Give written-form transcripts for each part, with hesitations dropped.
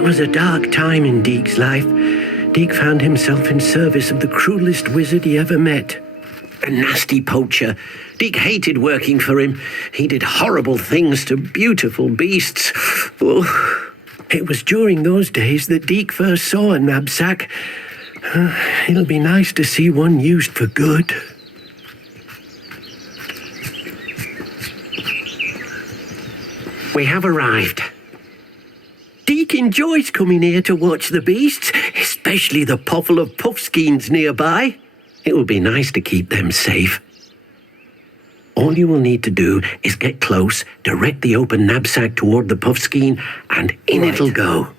That was a dark time in Deek's life. Deek found himself in service of the cruelest wizard he ever met. A nasty poacher. Deek hated working for him. He did horrible things to beautiful beasts. Oh. It was during those days that Deek first saw a knapsack. It'll be nice to see one used for good. We have arrived. Deek enjoys coming here to watch the beasts, especially the potful of puffskeins nearby. It will be nice to keep them safe. All you will need to do is get close, direct the open knapsack toward the puffskein, and in it'll go.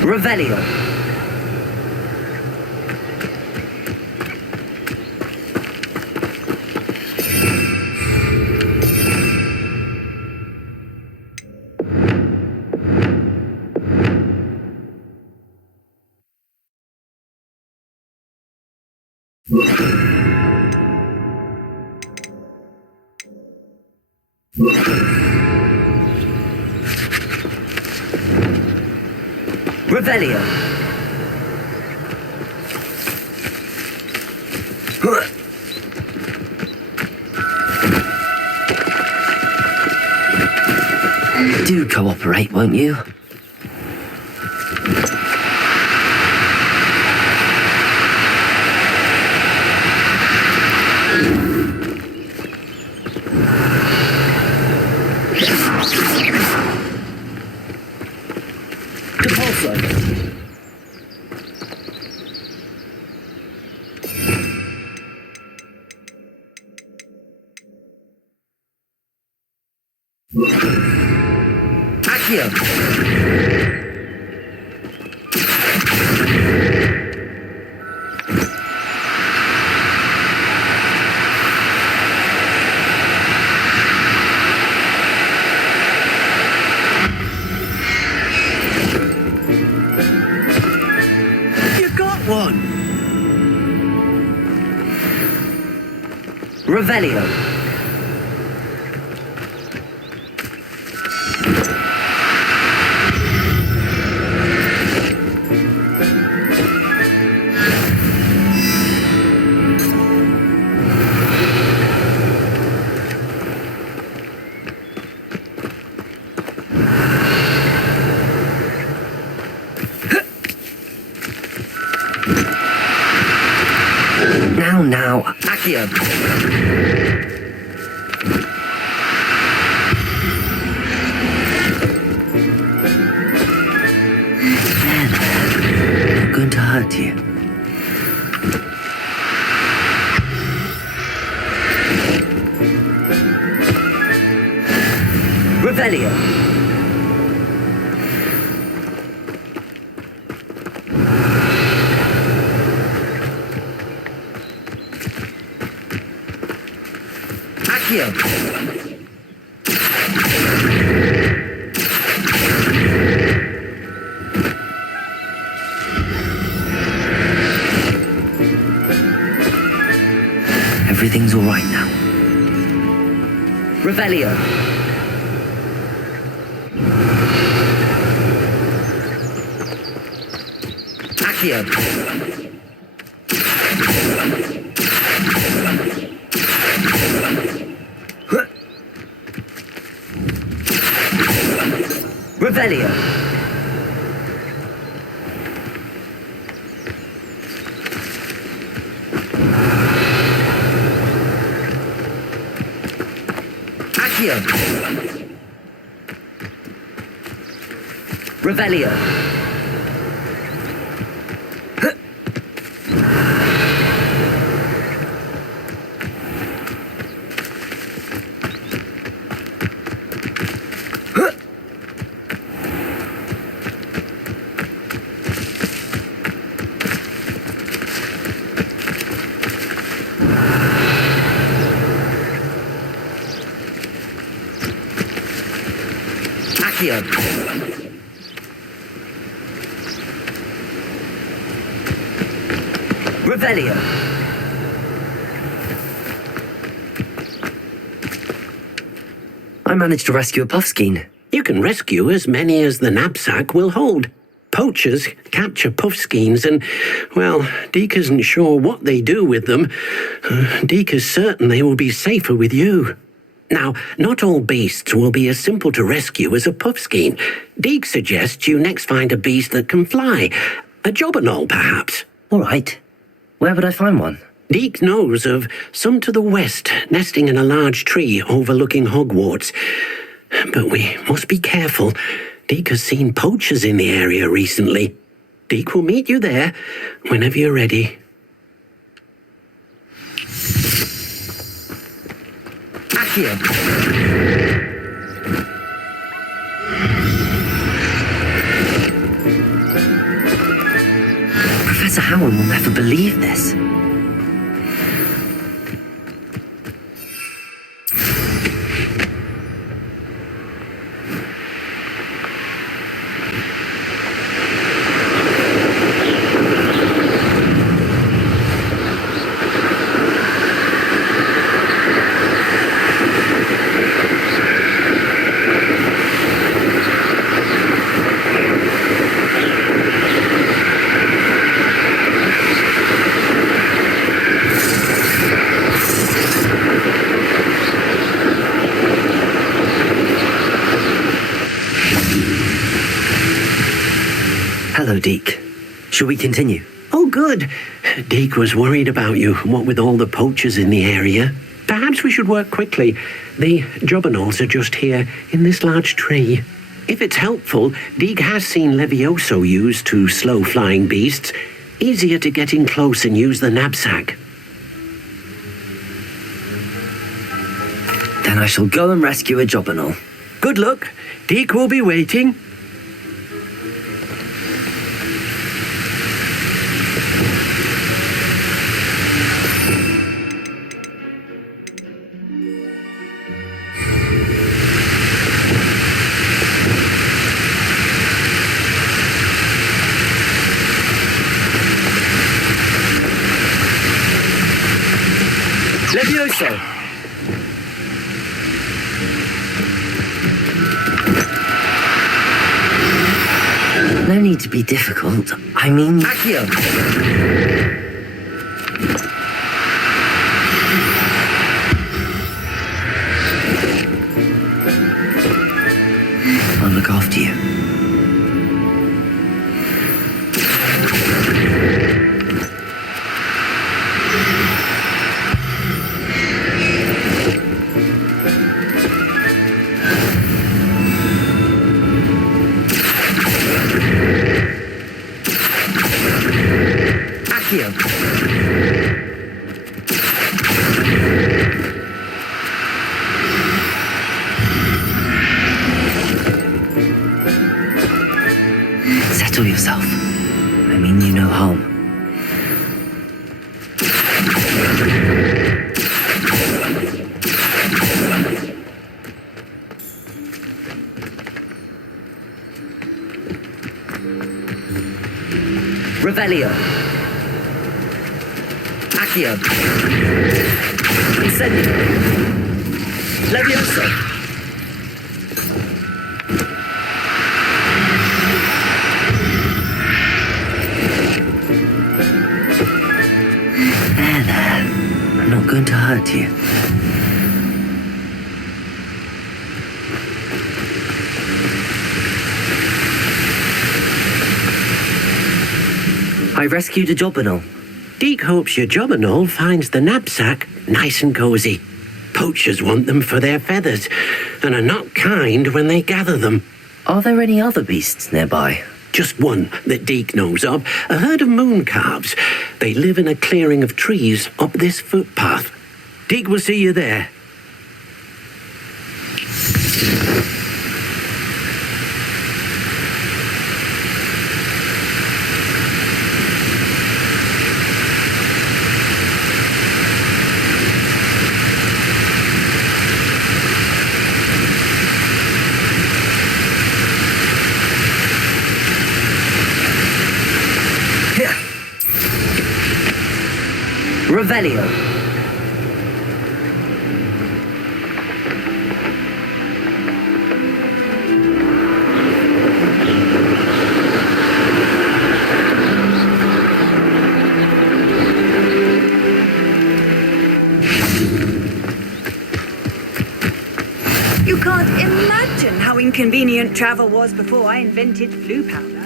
Revelio. Revelio. Do cooperate, won't you? Revelio. Now, Accio. I'm going to hurt you. Revelio. Accio. Everything's all right now. Revelio. Accio. Revelio. Accio. Revelio. Accio. Revelio. I managed to rescue a puffskein. You can rescue as many as the knapsack will hold. Poachers capture puffskeins and, well, Deke isn't sure what they do with them. Deke is certain they will be safer with you. Now, not all beasts will be as simple to rescue as a puffskein. Deke suggests you next find a beast that can fly. A jobberknoll, perhaps. All right. Where would I find one? Deke knows of some to the west, nesting in a large tree overlooking Hogwarts. But we must be careful. Deke has seen poachers in the area recently. Deke will meet you there whenever you're ready. Accio. Professor Howard will never believe this. Hello, Deke. Shall we continue? Oh, good. Deke was worried about you, what with all the poachers in the area. Perhaps we should work quickly. The jobberknolls are just here, in this large tree. If it's helpful, Deke has seen Levioso used to slow flying beasts. Easier to get in close and use the knapsack. Then I shall go and rescue a jobberknoll. Good luck. Deke will be waiting. Levioso. No need to be difficult. I mean... Accio. I'll look after you. Accio. Settle yourself. I mean you no harm. Revelio. Accio. Descendo. Levioso. There. I'm not going to hurt you. I rescued a jobberknoll. Deke hopes your jobberknoll finds the knapsack nice and cozy. Poachers want them for their feathers, and are not kind when they gather them. Are there any other beasts nearby? Just one that Deke knows of, a herd of moon calves. They live in a clearing of trees up this footpath. Deke will see you there. Revelio. You can't imagine how inconvenient travel was before I invented blue powder.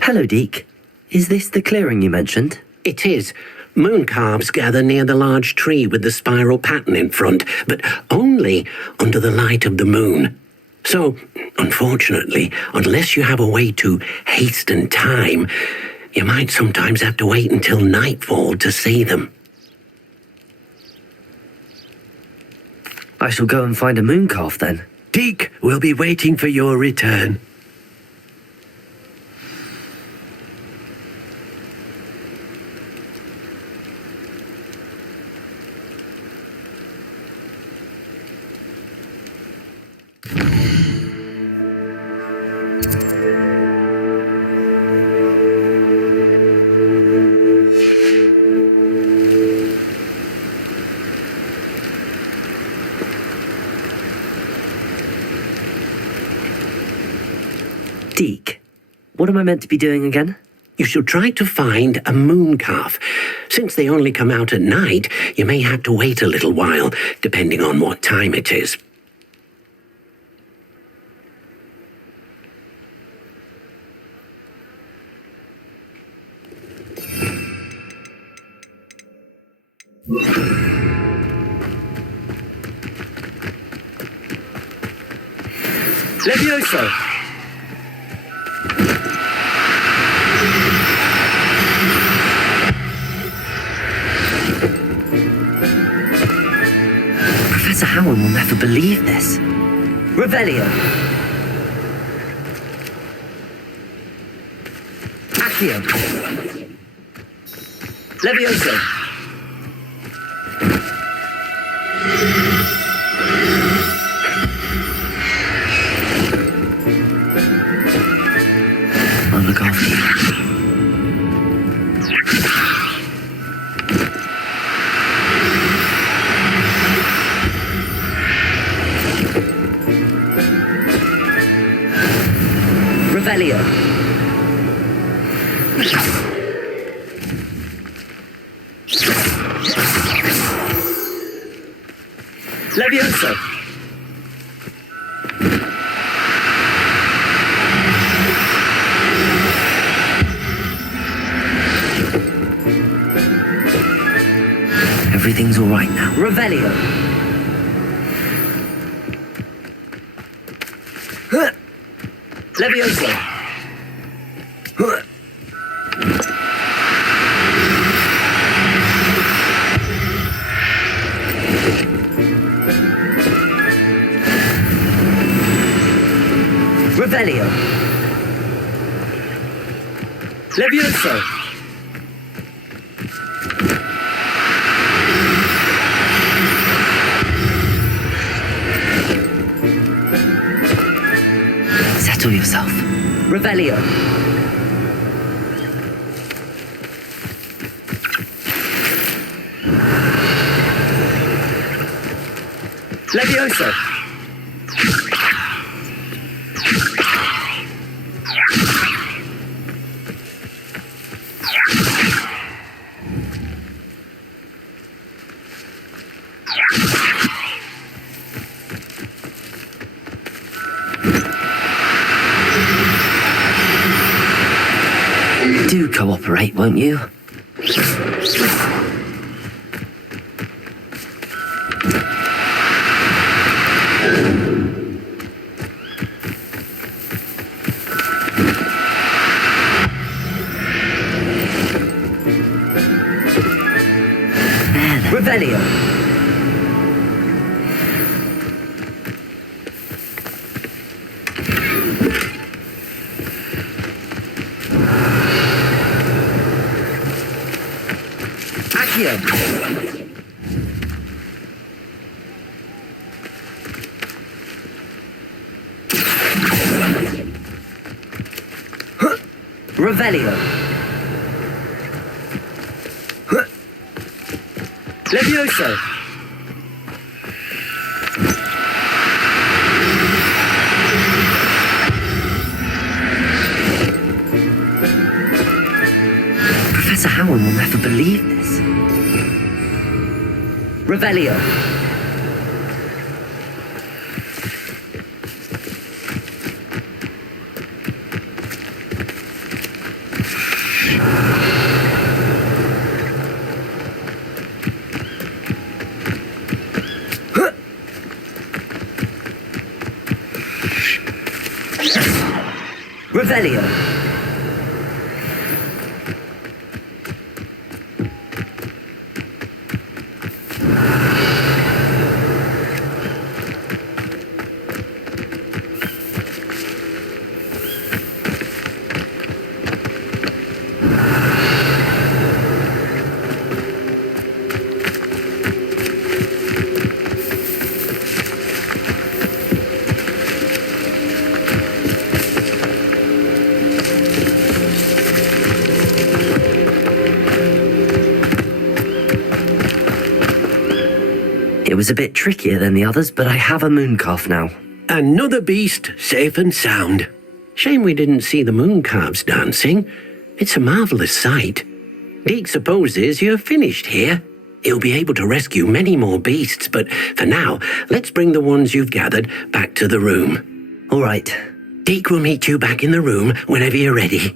Hello, Deke. Is this the clearing you mentioned? It is. Moon calves gather near the large tree with the spiral pattern in front, but only under the light of the moon. So, unfortunately, unless you have a way to hasten time, you might sometimes have to wait until nightfall to see them. I shall go and find a moon calf then. Deke will be waiting for your return. Deke, what am I meant to be doing again? You should try to find a moon calf. Since they only come out at night, you may have to wait a little while, depending on what time it is. Levioso. Professor Howard will never believe this. Revelio. Accio. Levioso. I'll look after you. Revelio. Levioso. Everything's all right now. Revelio. Levioso. Revelio. Levioso. Settle yourself. Revelio. Levioso. Do cooperate, won't you? Revelio. Accio. Revelio. Levioso. Professor Howard will never believe this. Revelio. Revelio. It was a bit trickier than the others, but I have a mooncalf now. Another beast, safe and sound. Shame we didn't see the mooncalves dancing. It's a marvellous sight. Deke supposes you're finished here. He'll be able to rescue many more beasts, but for now, let's bring the ones you've gathered back to the room. All right. Deke will meet you back in the room whenever you're ready.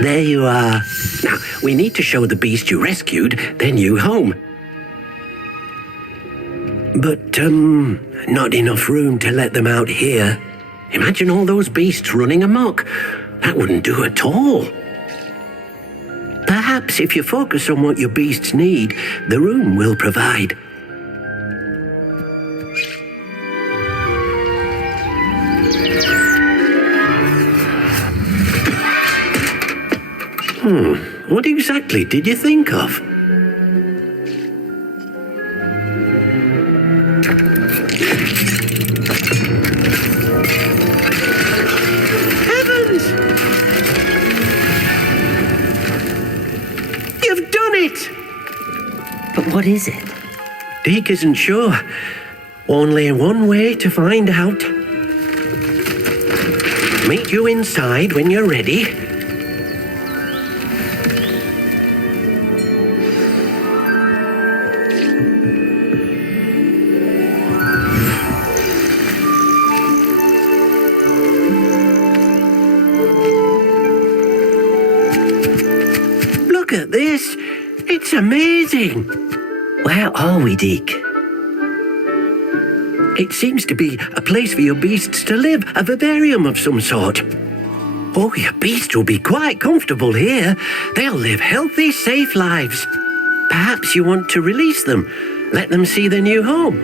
There you are. Now, we need to show the beast you rescued their new home. But, not enough room to let them out here. Imagine all those beasts running amok. That wouldn't do at all. Perhaps if you focus on what your beasts need, the room will provide. What exactly did you think of? Heavens! You've done it! But what is it? Deke isn't sure. Only one way to find out. Meet you inside when you're ready. Look at this. It's amazing. Where are we, Deke? It seems to be a place for your beasts to live, a vivarium of some sort. Oh, your beasts will be quite comfortable here. They'll live healthy, safe lives. Perhaps you want to release them, let them see their new home.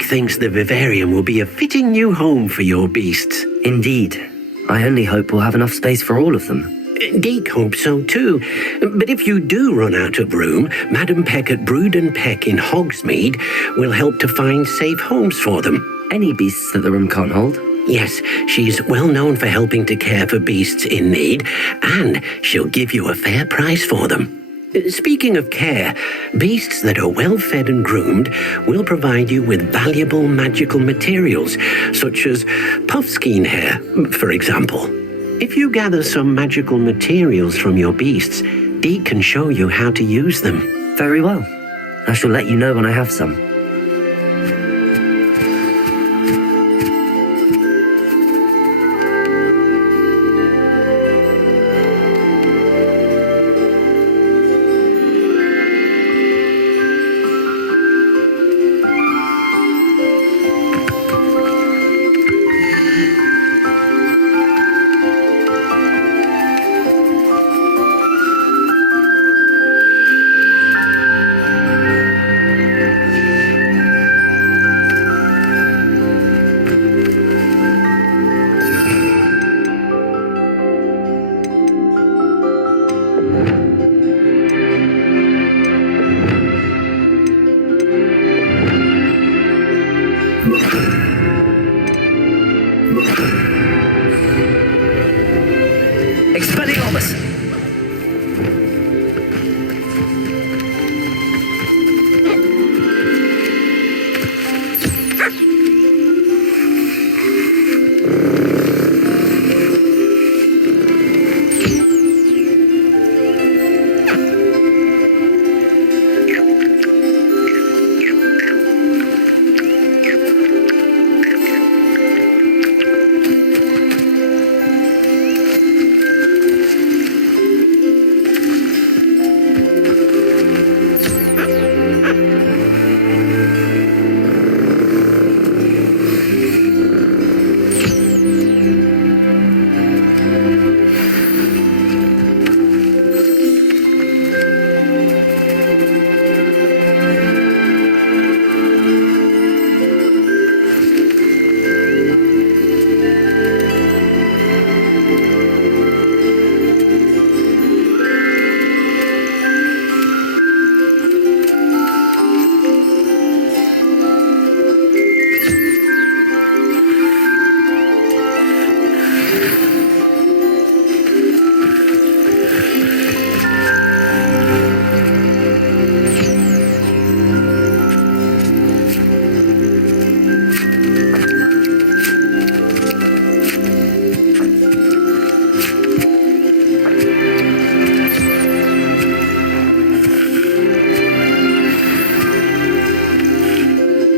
Deke thinks the Vivarium will be a fitting new home for your beasts. Indeed. I only hope we'll have enough space for all of them. Deke hopes so too. But if you do run out of room, Madam Peck at Brood and Peck in Hogsmeade will help to find safe homes for them. Any beasts that the room can't hold? Yes, she's well known for helping to care for beasts in need, and she'll give you a fair price for them. Speaking of care, beasts that are well fed and groomed will provide you with valuable magical materials, such as puffskein hair, for example. If you gather some magical materials from your beasts, Deke can show you how to use them. Very well. I shall let you know when I have some. Expelliarmus!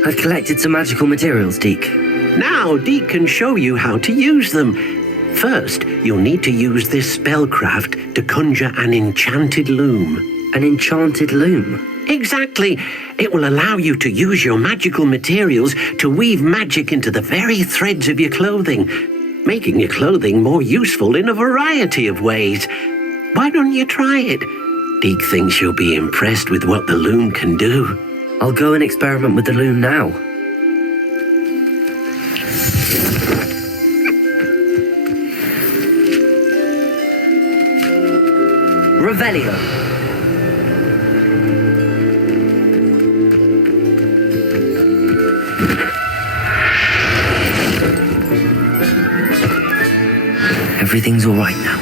I've collected some magical materials, Deke. Now Deke can show you how to use them. First, you'll need to use this spellcraft to conjure an enchanted loom. An enchanted loom? Exactly. It will allow you to use your magical materials to weave magic into the very threads of your clothing, making your clothing more useful in a variety of ways. Why don't you try it? Deke thinks you'll be impressed with what the loom can do. I'll go and experiment with the loom now. Revelio. Everything's all right now.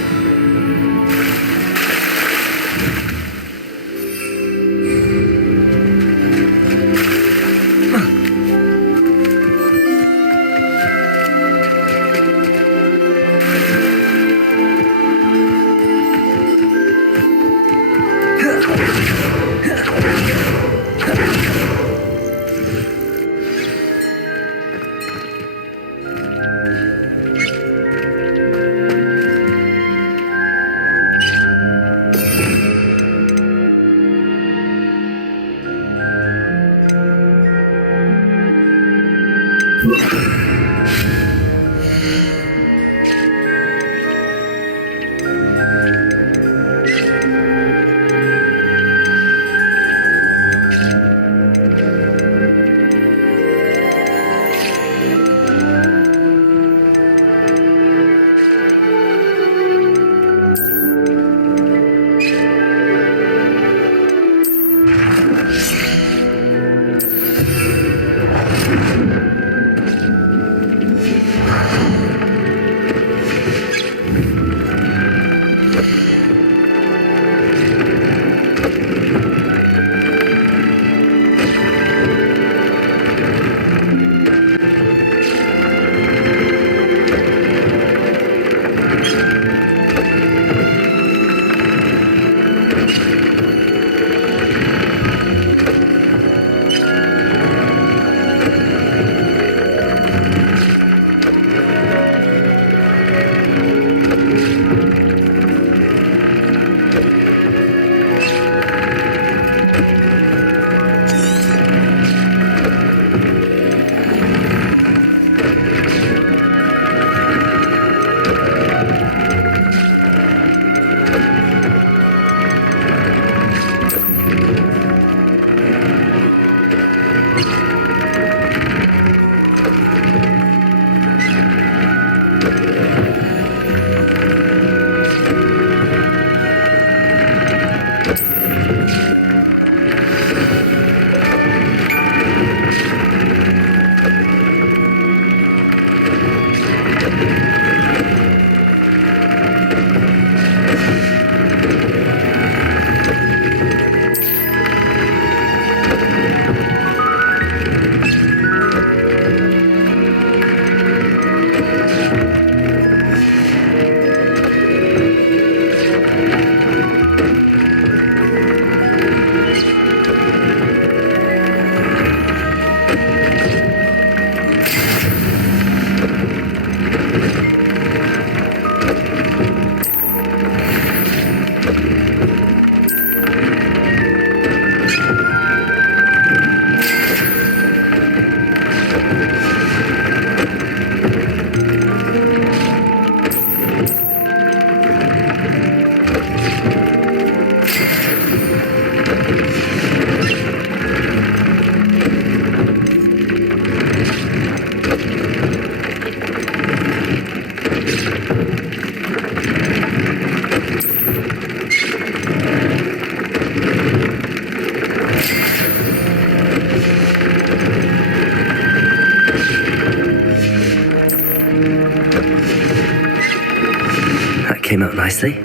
That came out nicely.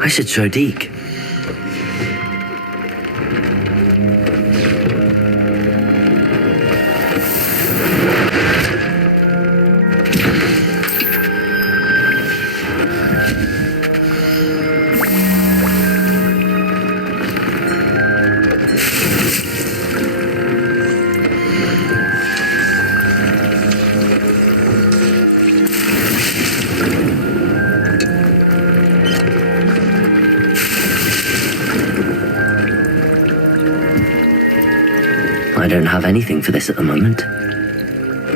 I should show Deke. I don't have anything for this at the moment.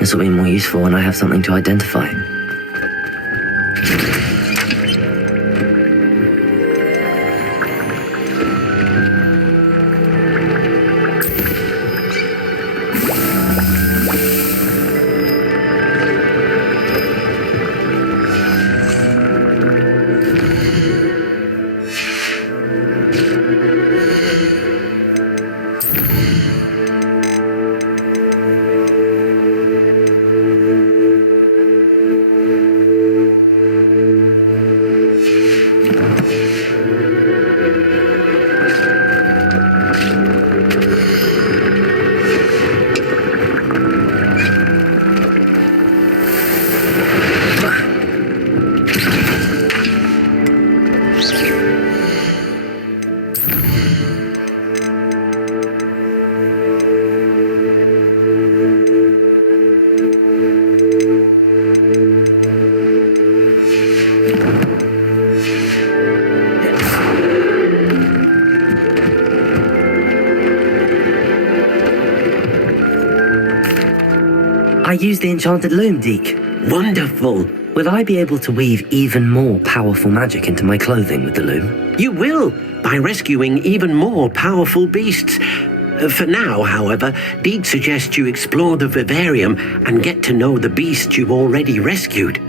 This will be more useful when I have something to identify. I use the enchanted loom, Deke. Wonderful. Will I be able to weave even more powerful magic into my clothing with the loom? You will, by rescuing even more powerful beasts. For now, however, Deke suggests you explore the Vivarium and get to know the beasts you've already rescued.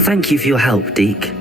Thank you for your help, Deke.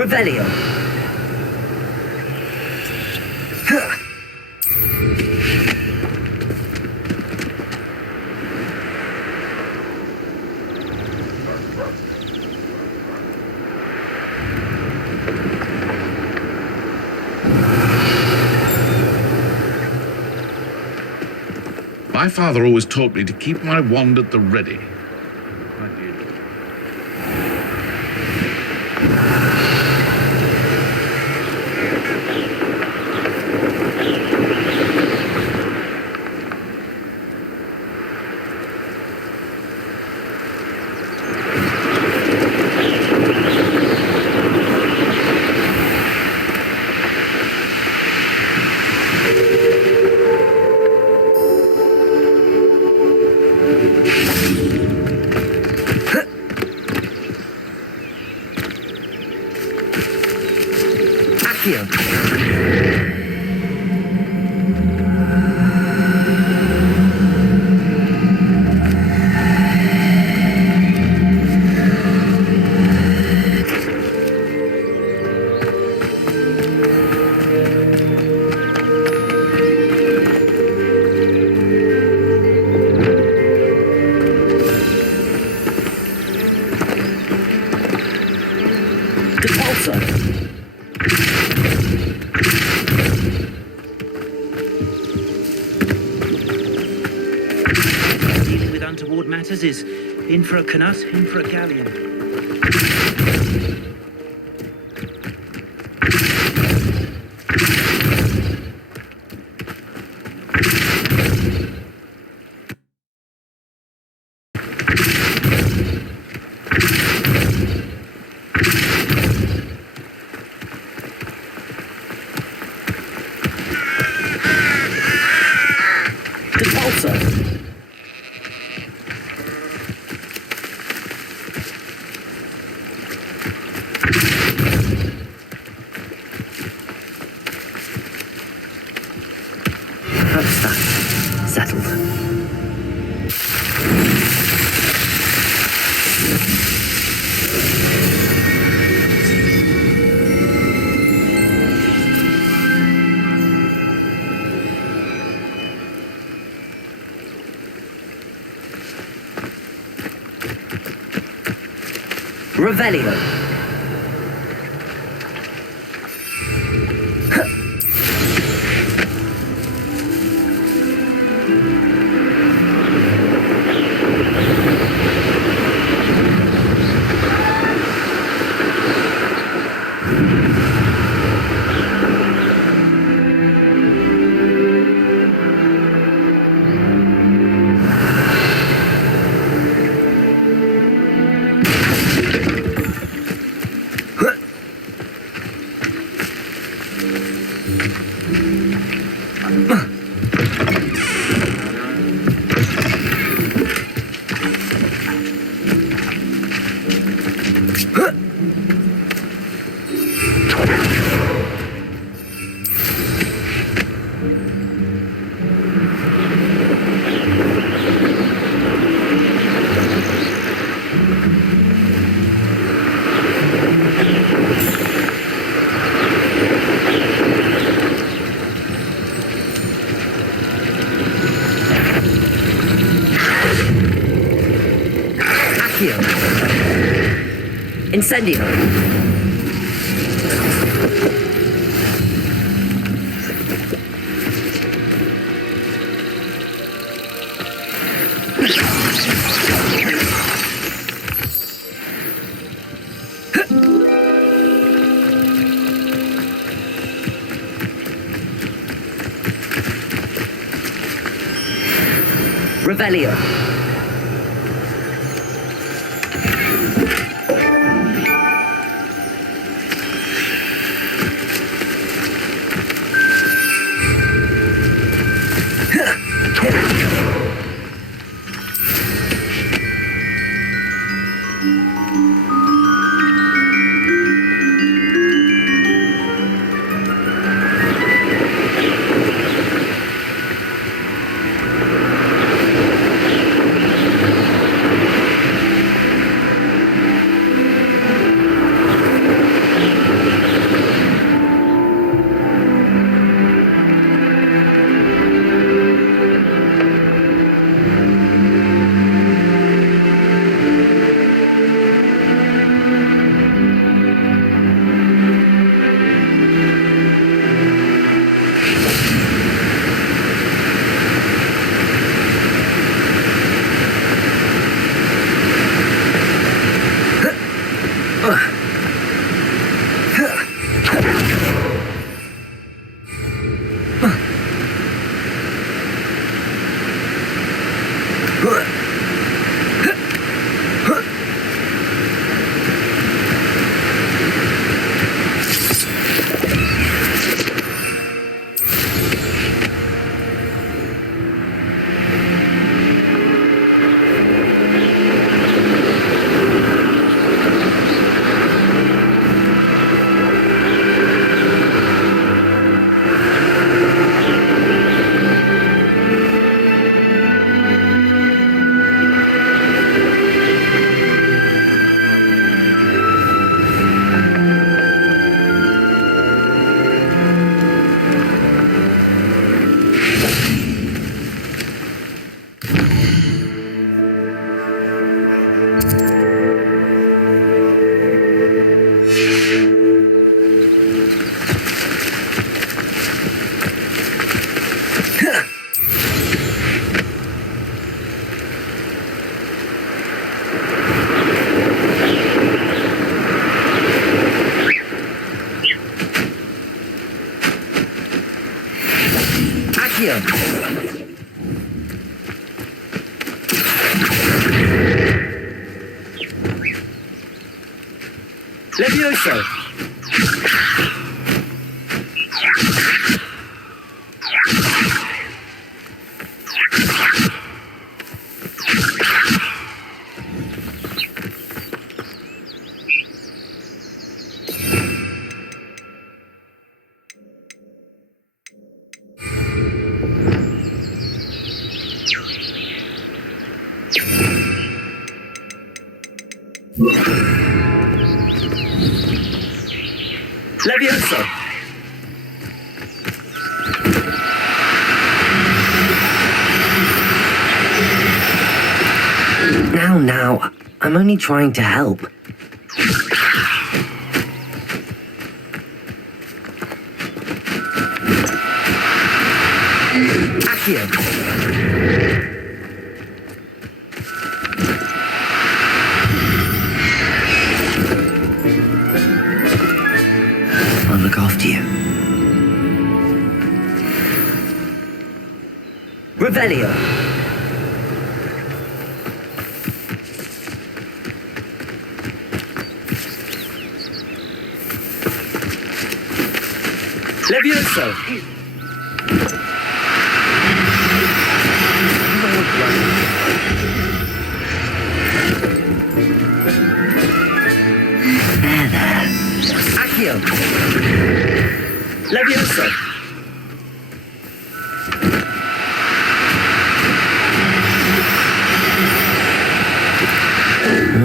Revelio. My father always taught me to keep my wand at the ready. Dealing with untoward matters is in for a canut, in for a galleon. How's that settled? Revelio. Incendio. Revelio. Levioso. Levioso. Now, I'm only trying to help. Accio. I'll look after you. Revelio. Levioso. There. Accio. Levioso.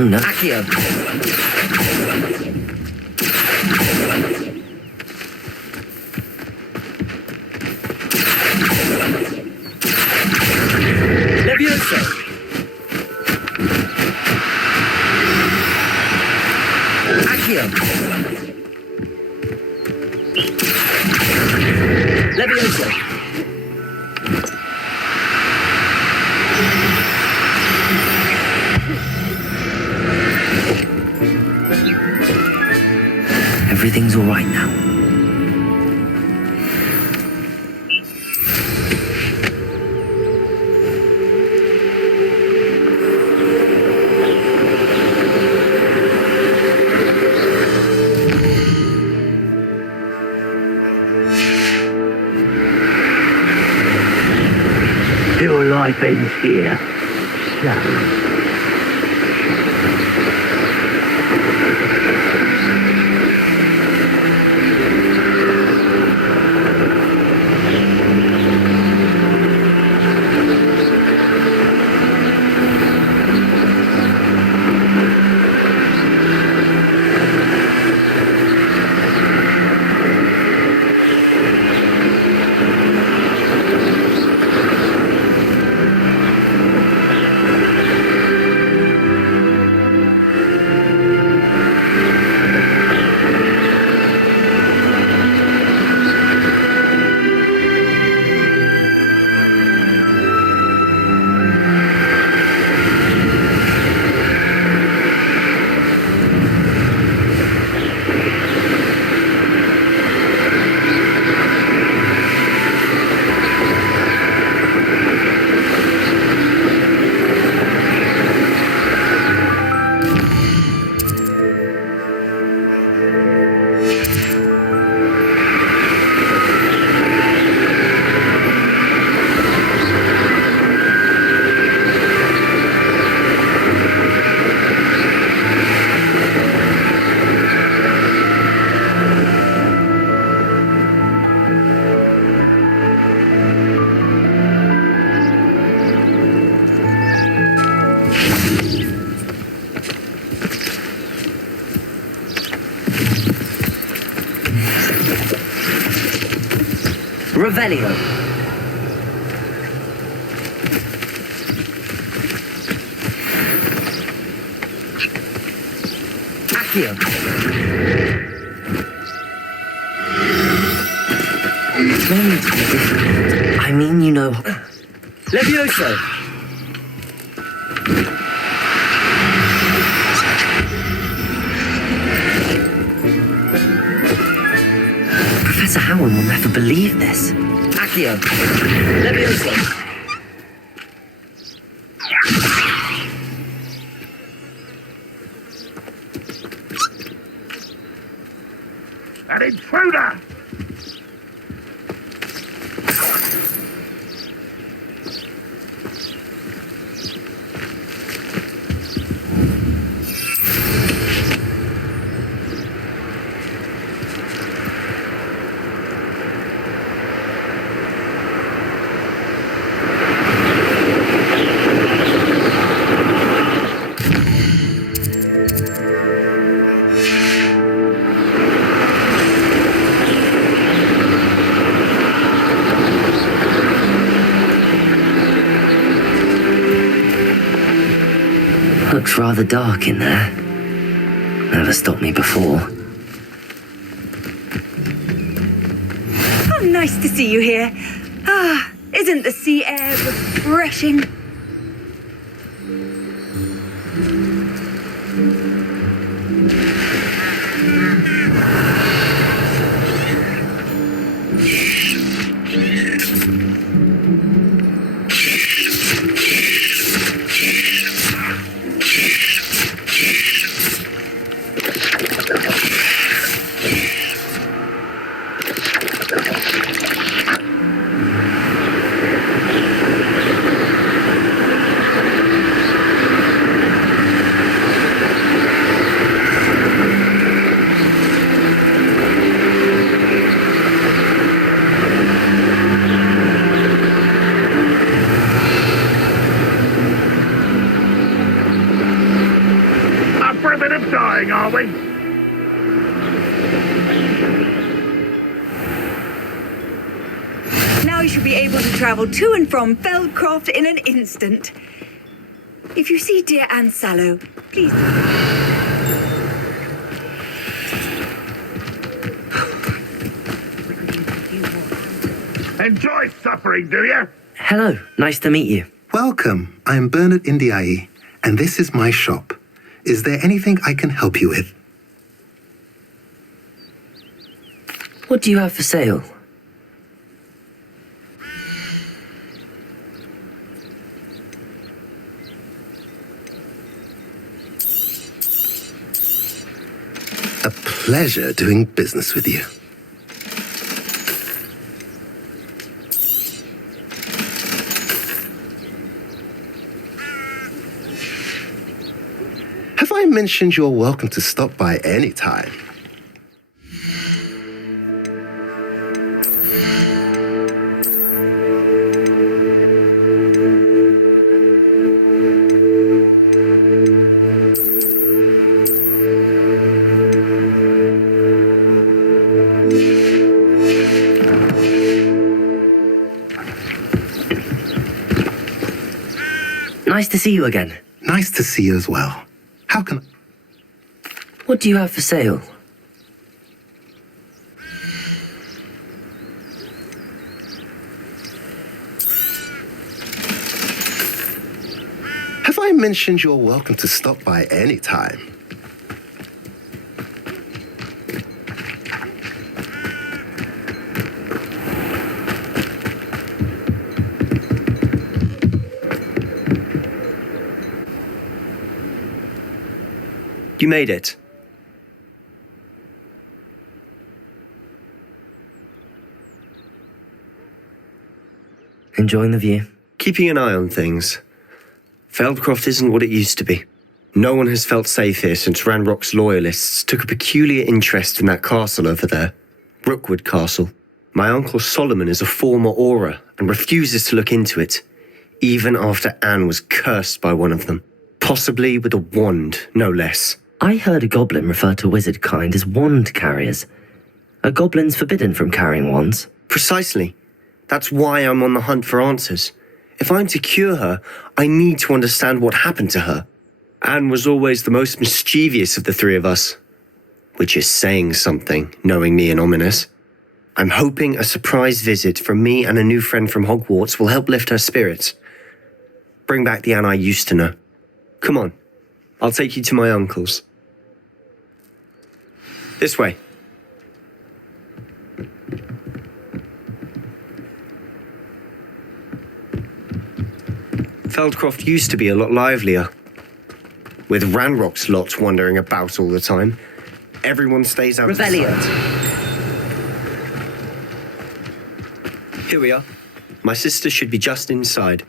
No. Accio. Levioso. Accio. Levioso. Everything's all right now. life ends here. So... Revelio. Accio. No need to be difficult. I mean, you know... Levioso. Professor Howard will never believe this. Accio. Levioso. An intruder! Looks rather dark in there. Never stopped me before. How nice to see you here. Ah, isn't the sea air refreshing? Are we? Now you should be able to travel to and from Feldcroft in an instant. If you see dear Anne Sallow, please... Enjoy suffering, do you? Hello, nice to meet you. Welcome. I'm Bernard Indiai, and this is my shop. Is there anything I can help you with? What do you have for sale? A pleasure doing business with you. mentioned you're welcome to stop by any time. Nice to see you again. Nice to see you as well. How can... What do you have for sale? Have I mentioned you're welcome to stop by any time? You made it. Enjoying the view? Keeping an eye on things. Feldcroft isn't what it used to be. No one has felt safe here since Ranrock's loyalists took a peculiar interest in that castle over there. Rookwood Castle. My uncle Solomon is a former Auror and refuses to look into it, even after Anne was cursed by one of them. Possibly with a wand, no less. I heard a goblin refer to wizard kind as wand carriers. Are goblins forbidden from carrying wands? Precisely. That's why I'm on the hunt for answers. If I'm to cure her, I need to understand what happened to her. Anne was always the most mischievous of the three of us. Which is saying something, knowing me and Ominous. I'm hoping a surprise visit from me and a new friend from Hogwarts will help lift her spirits. Bring back the Anne I used to know. Come on, I'll take you to my uncle's. This way. Feldcroft used to be a lot livelier. With Ranrock's lot wandering about all the time, everyone stays out of sight. Here we are. My sister should be just inside.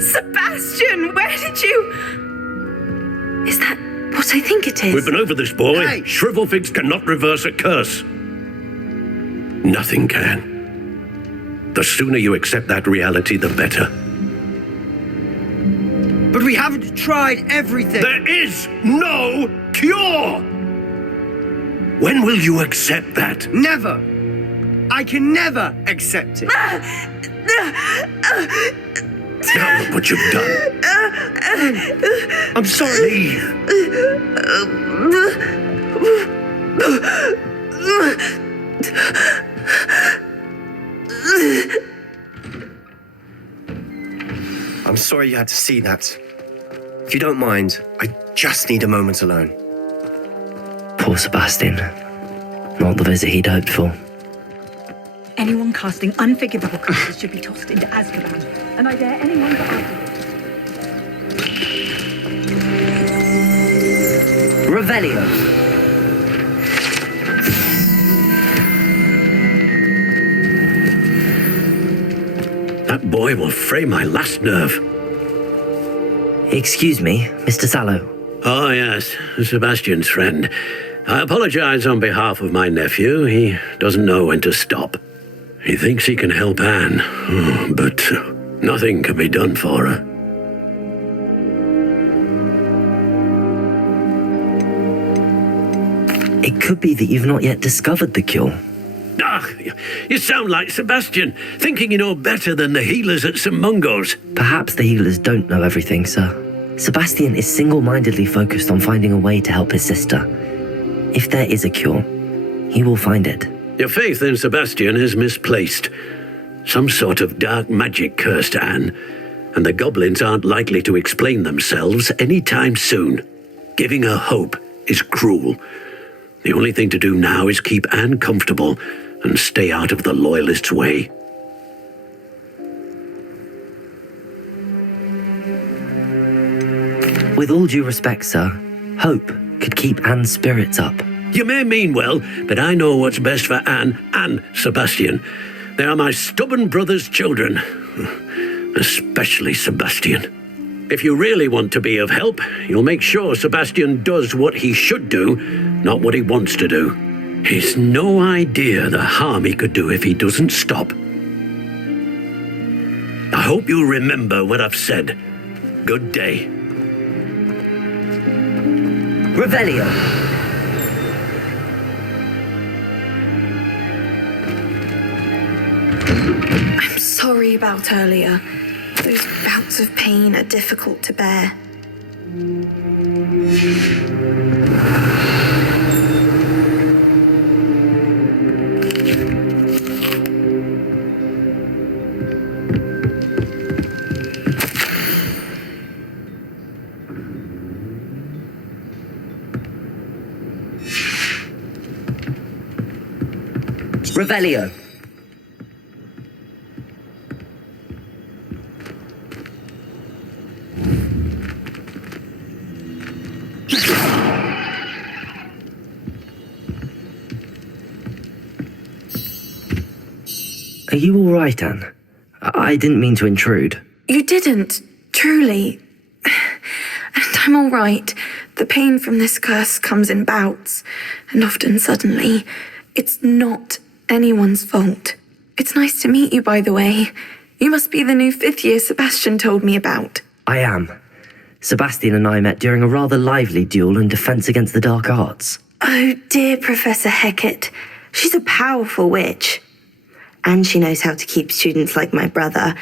Sebastian, where did you... Is that what I think it is? We've been over this, boy. Hey! Shrivelfigs cannot reverse a curse. Nothing can. The sooner you accept that reality, the better. But we haven't tried everything! There is no cure! When will you accept that? Never! I can never accept it! Now look what you've done. I'm sorry. Leave. I'm sorry you had to see that. If you don't mind, I just need a moment alone. Poor Sebastian. Not the visit he'd hoped for. Anyone casting unforgivable curses should be tossed into Azkaban, and I dare anyone to argue. Revelio. That boy will fray my last nerve. Excuse me, Mr. Sallow. Oh, yes, Sebastian's friend. I apologize on behalf of my nephew. He doesn't know when to stop. He thinks he can help Anne, but nothing can be done for her. It could be that you've not yet discovered the cure. Ah, you sound like Sebastian, thinking you know better than the healers at St. Mungo's. Perhaps the healers don't know everything, sir. Sebastian is single-mindedly focused on finding a way to help his sister. If there is a cure, he will find it. Your faith in Sebastian is misplaced. Some sort of dark magic cursed Anne, and the goblins aren't likely to explain themselves anytime soon. Giving her hope is cruel. The only thing to do now is keep Anne comfortable and stay out of the Loyalists' way. With all due respect, sir, hope could keep Anne's spirits up. You may mean well, but I know what's best for Anne and Sebastian. They are my stubborn brother's children. Especially Sebastian. If you really want to be of help, you'll make sure Sebastian does what he should do, not what he wants to do. He's no idea the harm he could do if he doesn't stop. I hope you'll remember what I've said. Good day. Revelio! I'm sorry about earlier. Those bouts of pain are difficult to bear. Revelio! Are you all right, Anne? I didn't mean to intrude. You didn't, truly. And I'm all right. The pain from this curse comes in bouts, and often suddenly. It's not anyone's fault. It's nice to meet you, by the way. You must be the new 5th year Sebastian told me about. I am. Sebastian and I met during a rather lively duel in defense against the dark arts. Oh, dear Professor Hecat. She's a powerful witch. And she knows how to keep students like my brother,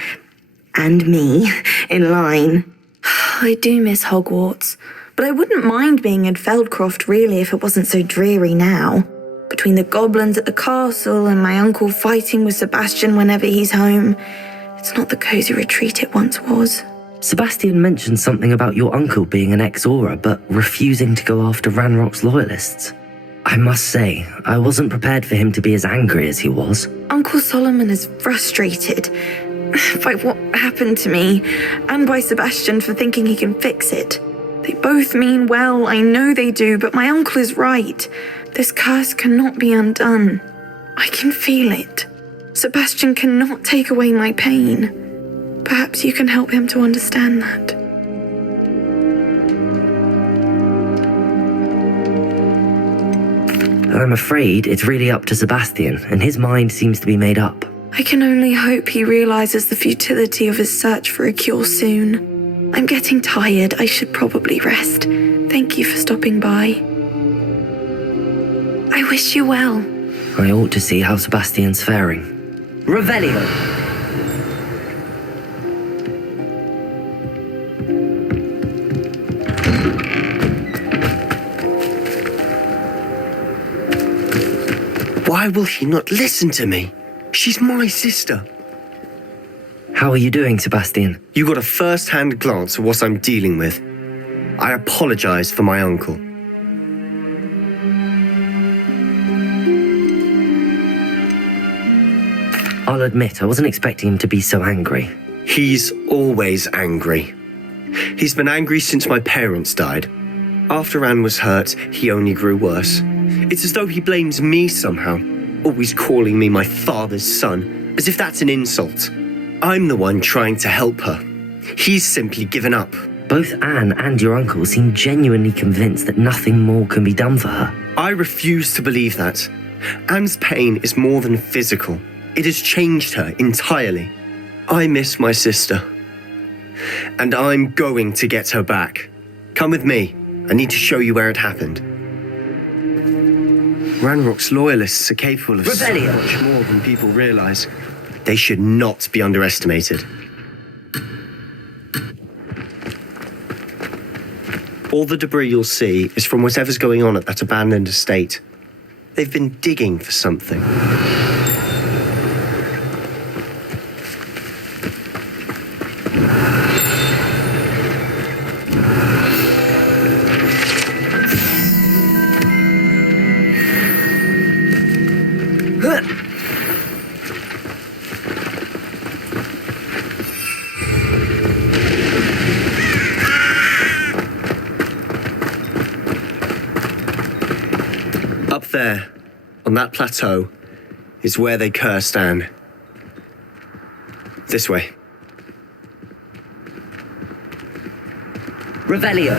and me, in line. I do miss Hogwarts, but I wouldn't mind being in Feldcroft really if it wasn't so dreary now. Between the goblins at the castle and my uncle fighting with Sebastian whenever he's home, it's not the cosy retreat it once was. Sebastian mentioned something about your uncle being an ex-Aura, but refusing to go after Ranrock's loyalists. I must say, I wasn't prepared for him to be as angry as he was. Uncle Solomon is frustrated by what happened to me, and by Sebastian for thinking he can fix it. They both mean well, I know they do, but my uncle is right. This curse cannot be undone. I can feel it. Sebastian cannot take away my pain. Perhaps you can help him to understand that. I'm afraid it's really up to Sebastian, and his mind seems to be made up. I can only hope he realizes the futility of his search for a cure soon. I'm getting tired. I should probably rest. Thank you for stopping by. I wish you well. I ought to see how Sebastian's faring. Revelio! Why will she not listen to me? She's my sister. How are you doing, Sebastian? You got a first-hand glance at what I'm dealing with. I apologize for my uncle. I'll admit, I wasn't expecting him to be so angry. He's always angry. He's been angry since my parents died. After Anne was hurt, he only grew worse. It's as though he blames me somehow, always calling me my father's son, as if that's an insult. I'm the one trying to help her. He's simply given up. Both Anne and your uncle seem genuinely convinced that nothing more can be done for her. I refuse to believe that. Anne's pain is more than physical. It has changed her entirely. I miss my sister. And I'm going to get her back. Come with me. I need to show you where it happened. Ranrock's loyalists are capable of so much more than people realize. They should not be underestimated. All the debris you'll see is from whatever's going on at that abandoned estate. They've been digging for something. Up there, on that plateau, is where they cursed Anne. This way. Revelio.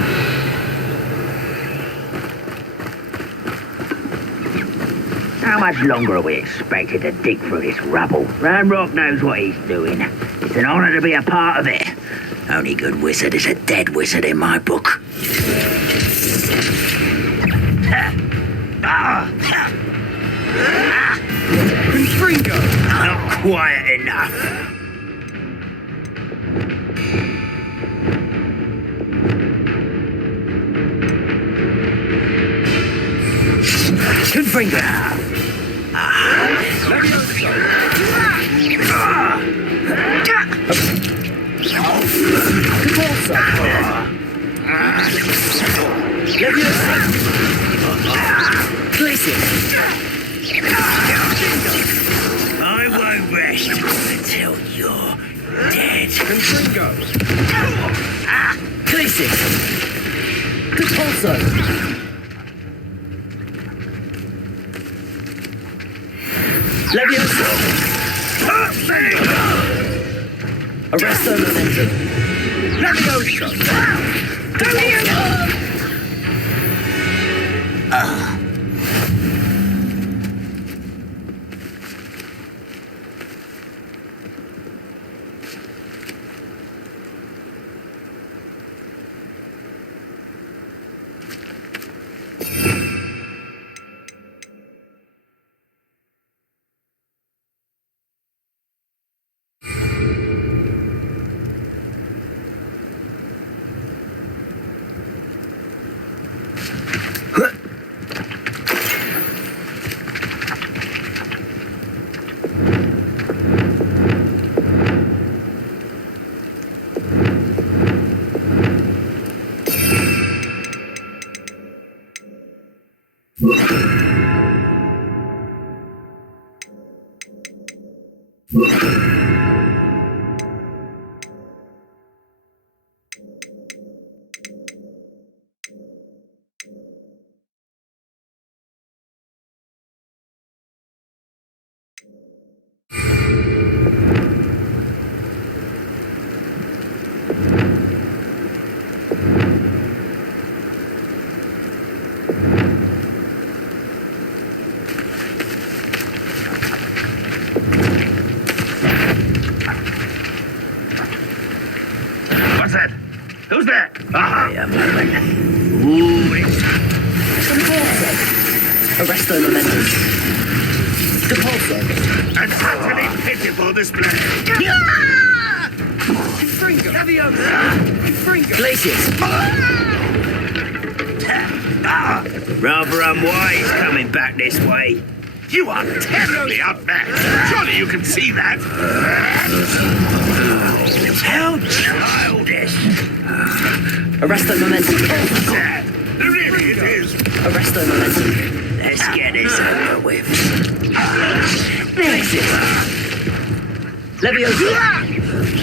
How much longer are we expected to dig through this rubble? Ranrock knows what he's doing. It's an honor to be a part of it. Only good wizard is a dead wizard in my book. Confringo! Not quiet enough. Confringo. I won't rest until you're dead. Confringo! Glacis. Compulso. Levioso. Arresto momentum. What's that? Who's there? Aha! Wait a moment. Ooh, it's... Arresto momentum. Compulso. an utterly pitiful display. Confringo! Confringo! Glacius. Rather unwise coming back this way. You are terribly outmatched. Surely you can see that. How childish. Arresto momentum. Sad. Really, it is. Arresto momentum. Let's get this over with. Glacius. Leviosa.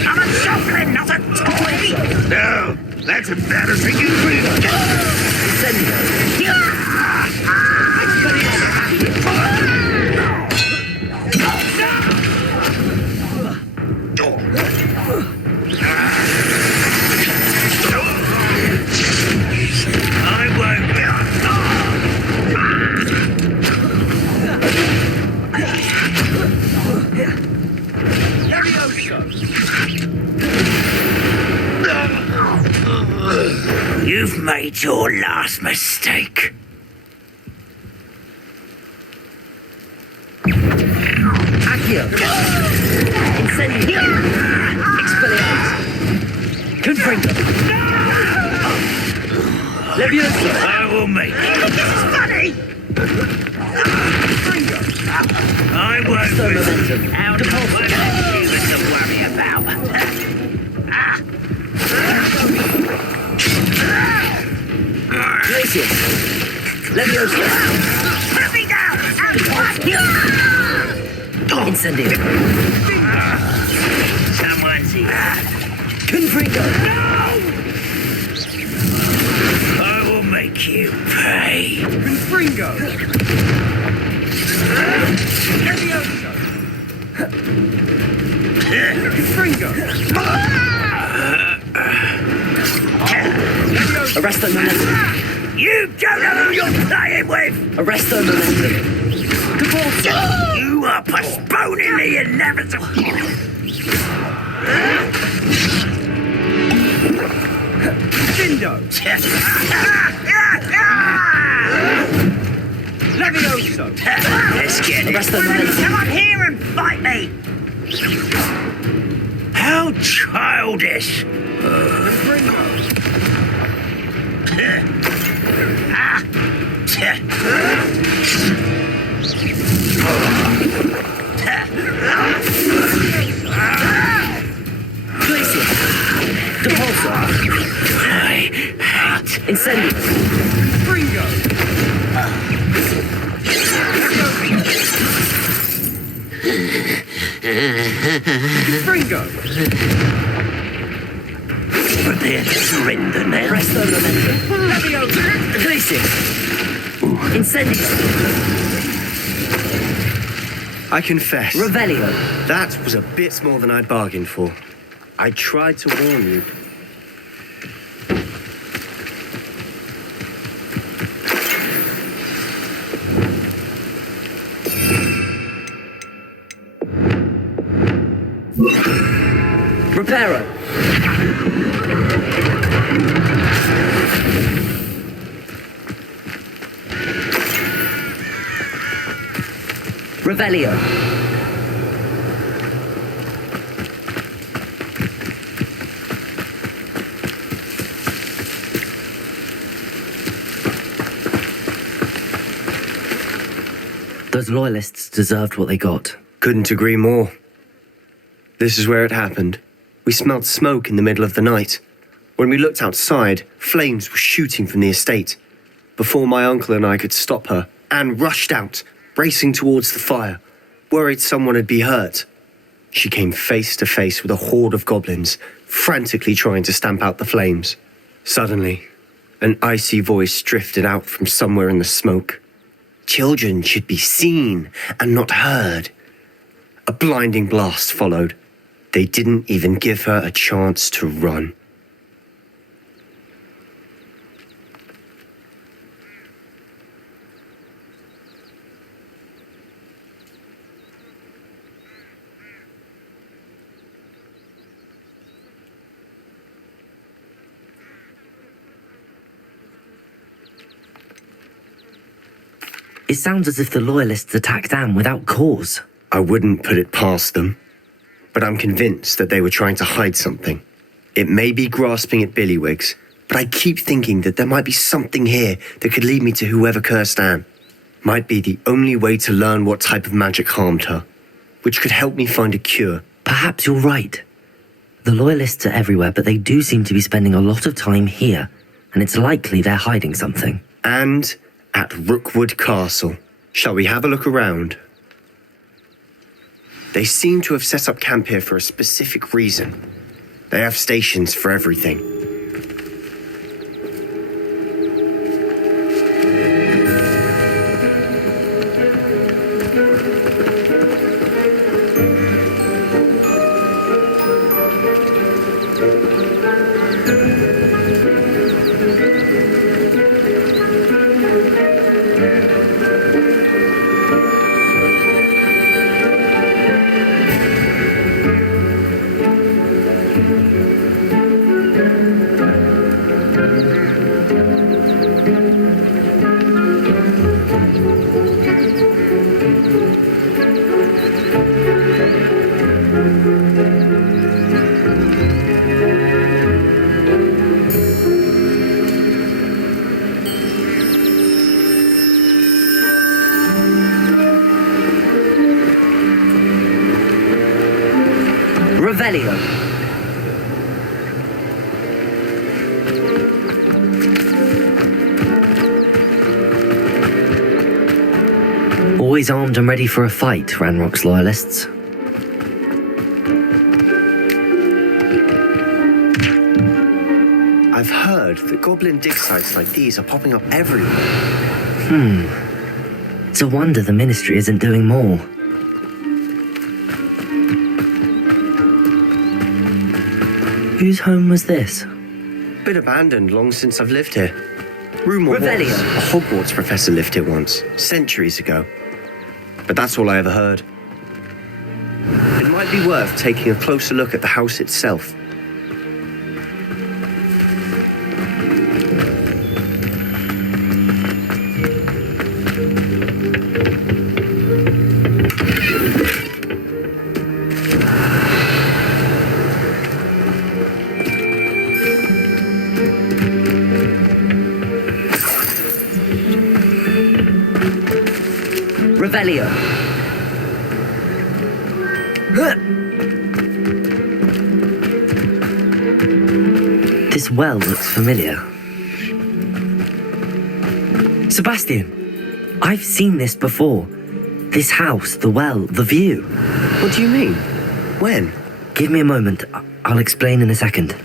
I'm a chaplain, not a toy. No, that's embarrassing. Descendo. I won't be You've made your last mistake. Accio. Incendio. Expelliarmus. Confringo. Leviosa. I will make it. This is funny. I won't Arresto momentum. out of what you to worry about. Glacius. Leviosa. Put me down! Incendio. Someone's here. Confringo. I will make you pay. Confringo! Arresto momentum. You don't know who you're playing with! Arresto momentum. You are postponing the inevitable. Diffindo! Levioso! Let's get it. Arresto momentum. Come on here and fight me! How childish! Incendio. Ringo! Ringo! Prepare to surrender now. Arresto momentum. Levioso! Glacier. Incendio. I confess, Revelio. that was a bit more than I'd bargained for. I tried to warn you. Reparo. Revelio. Those loyalists deserved what they got. Couldn't agree more. This is where it happened. We smelled smoke in the middle of the night. When we looked outside, flames were shooting from the estate. Before my uncle and I could stop her, Anne rushed out, racing towards the fire, worried someone had been hurt. She came face to face with a horde of goblins, frantically trying to stamp out the flames. Suddenly, an icy voice drifted out from somewhere in the smoke. Children should be seen and not heard. A blinding blast followed. They didn't even give her a chance to run. It sounds as if the loyalists attacked Anne without cause. I wouldn't put it past them, but I'm convinced that they were trying to hide something. It may be grasping at Billywigs, but I keep thinking that there might be something here that could lead me to whoever cursed Anne. Might be the only way to learn what type of magic harmed her, which could help me find a cure. Perhaps you're right. The loyalists are everywhere, but they do seem to be spending a lot of time here, and it's likely they're hiding something. And at Rookwood Castle. Shall we have a look around? They seem to have set up camp here for a specific reason. They have stations for everything. Revelio. Always armed and ready for a fight, Ranrock's loyalists. I've heard that goblin dig sites like these are popping up everywhere. It's a wonder the Ministry isn't doing more. Whose home was this? Been abandoned long since I've lived here. Rumour was Revelio. a Hogwarts professor lived here once, centuries ago. But that's all I ever heard. It might be worth taking a closer look at the house itself. Revelio. This well looks familiar. Sebastian, I've seen this before. This house, the well, the view. What do you mean? When? Give me a moment. I'll explain in a second.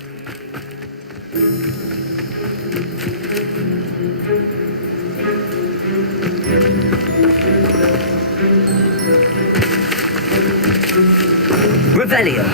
Revelio.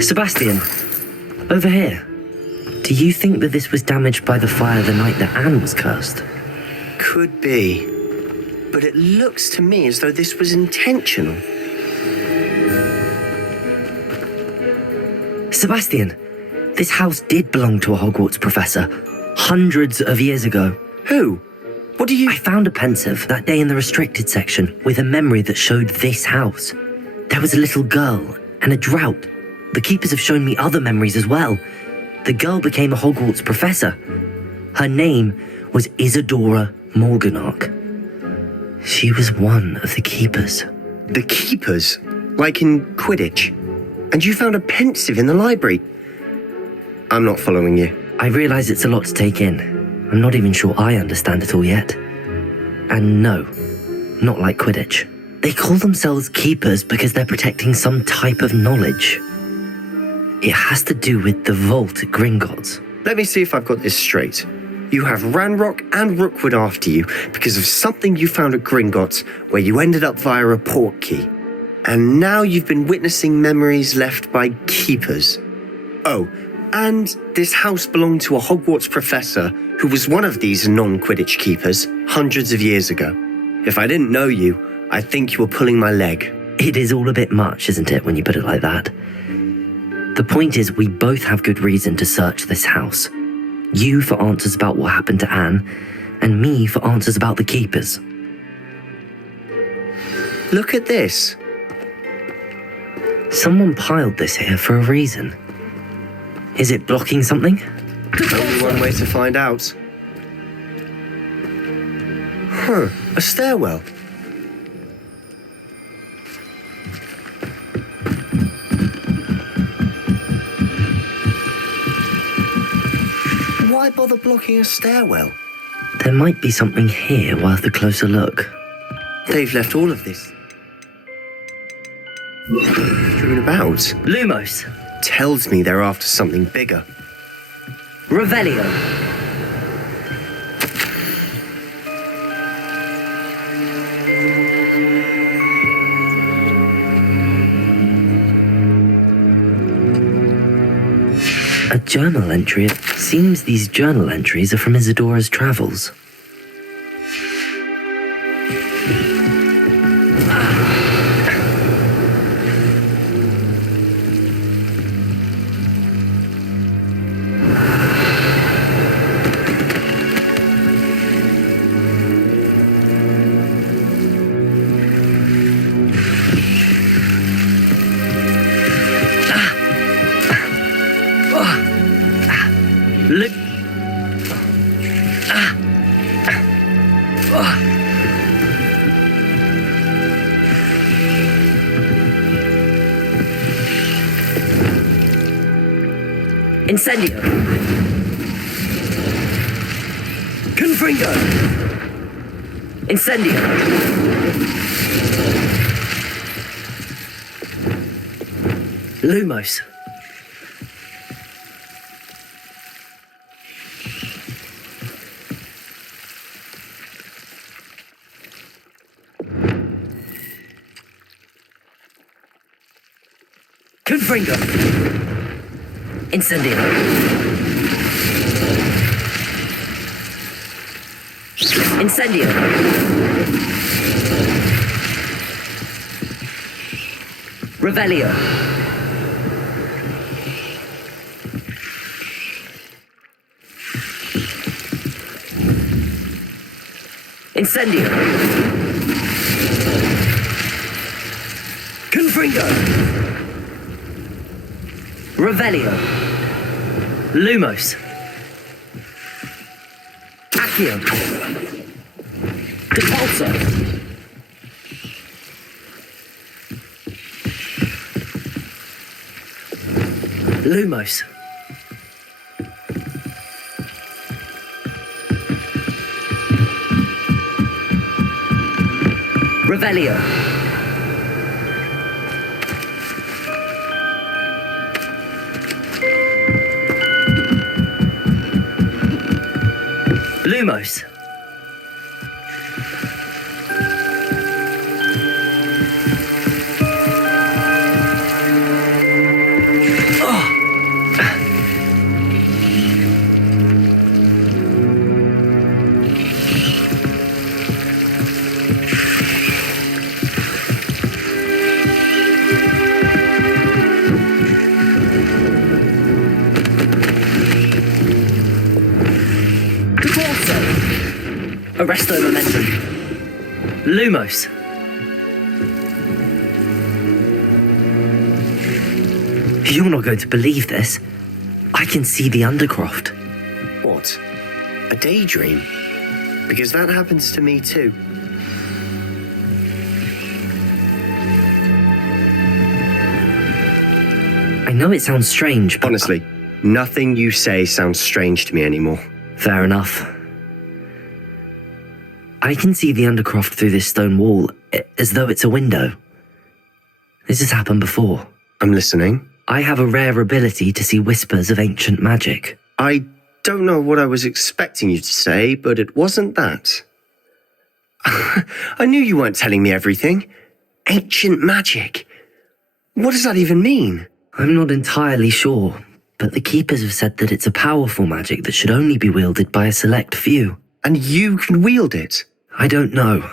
Sebastian, over here. Do you think that this was damaged by the fire the night that Anne was cursed? Could be. But it looks to me as though this was intentional. Sebastian, this house did belong to a Hogwarts professor, hundreds of years ago. Who? What do you... I found a pensive that day in the restricted section with a memory that showed this house. There was a little girl and a drought. The keepers have shown me other memories as well. The girl became a Hogwarts professor. Her name was Isadora Morganach. She was one of the keepers. The keepers? Like in Quidditch? And you found a pensive in the library? I'm not following you. I realise it's a lot to take in. I'm not even sure I understand it all yet. And no, not like Quidditch. They call themselves keepers because they're protecting some type of knowledge. It has to do with the vault at Gringotts. Let me see if I've got this straight. You have Ranrock and Rookwood after you because of something you found at Gringotts where you ended up via a port key. And now you've been witnessing memories left by keepers. Oh, and this house belonged to a Hogwarts professor who was one of these non-Quidditch keepers hundreds of years ago. If I didn't know you, I think you were pulling my leg. It is all a bit much, isn't it, when you put it like that? The point is, we both have good reason to search this house. You for answers about what happened to Anne, and me for answers about the keepers. Look at this. Someone piled this here for a reason. Is it blocking something? Only one way to find out. Huh, a stairwell. Why bother blocking a stairwell? There might be something here worth a closer look. They've left all of this strewn about. Lumos! Tells me they're after something bigger. Revelio! A journal entry. It seems these journal entries are from Isadora's travels. Incendio. Confringo. Incendio. Lumos. Confringo. Incendio. Incendio. Revelio. Incendio. Confringo. Revelio. Lumos. Accio. Depulso. Lumos. Revelio. Lumos. Arresto momentum. Lumos. You're not going to believe this. I can see the Undercroft. What? A daydream? Because that happens to me too. I know it sounds strange, but... Honestly, nothing you say sounds strange to me anymore. Fair enough. I can see the Undercroft through this stone wall, as though it's a window. This has happened before. I'm listening. I have a rare ability to see whispers of ancient magic. I don't know what I was expecting you to say, but it wasn't that. I knew you weren't telling me everything. Ancient magic. What does that even mean? I'm not entirely sure, but the Keepers have said that it's a powerful magic that should only be wielded by a select few. And you can wield it? I don't know,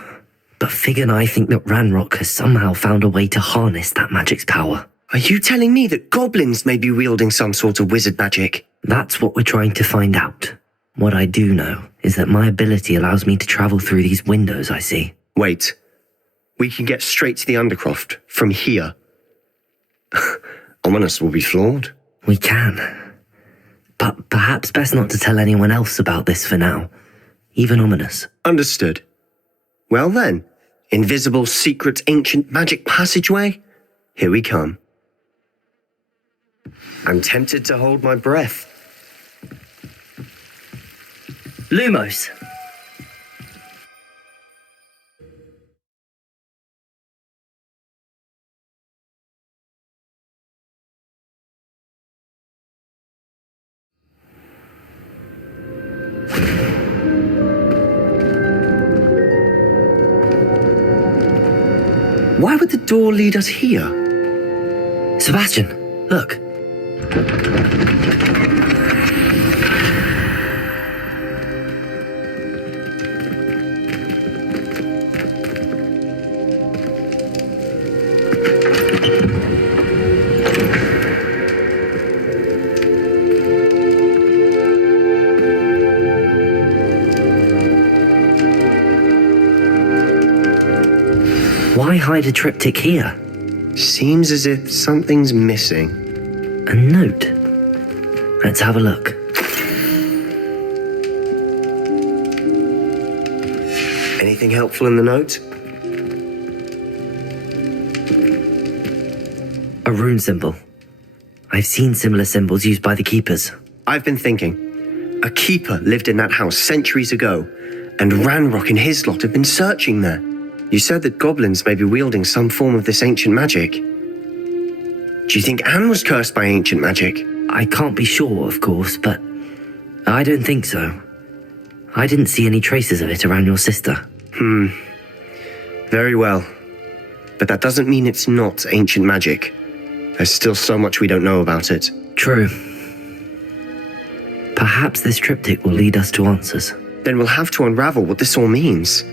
but Fig and I think that Ranrock has somehow found a way to harness that magic's power. Are you telling me that goblins may be wielding some sort of wizard magic? That's what we're trying to find out. What I do know is that my ability allows me to travel through these windows I see. Wait. We can get straight to the Undercroft from here. Ominous will be flawed. We can. But perhaps best not to tell anyone else about this for now. Even Ominous. Understood. Well then, invisible secret ancient magic passageway? Here we come. I'm tempted to hold my breath. Lumos. Why would the door lead us here? Sebastian, look. Why hide a triptych here? Seems as if something's missing. A note. Let's have a look. Anything helpful in the note? A rune symbol. I've seen similar symbols used by the keepers. I've been thinking. A keeper lived in that house centuries ago, and Ranrock and his lot have been searching there. You said that goblins may be wielding some form of this ancient magic. Do you think Anne was cursed by ancient magic? I can't be sure, of course, but I don't think so. I didn't see any traces of it around your sister. Very well. But that doesn't mean it's not ancient magic. There's still so much we don't know about it. True. Perhaps this triptych will lead us to answers. Then we'll have to unravel what this all means.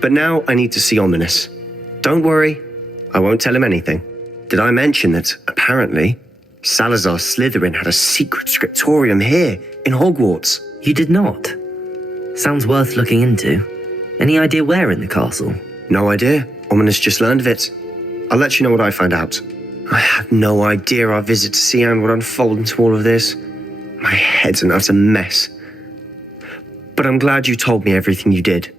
But now I need to see Ominous. Don't worry, I won't tell him anything. Did I mention that, apparently, Salazar Slytherin had a secret scriptorium here in Hogwarts? You did not? Sounds worth looking into. Any idea where in the castle? No idea. Ominous just learned of it. I'll let you know what I find out. I had no idea our visit to Sian would unfold into all of this. My head's an utter mess. But I'm glad you told me everything you did.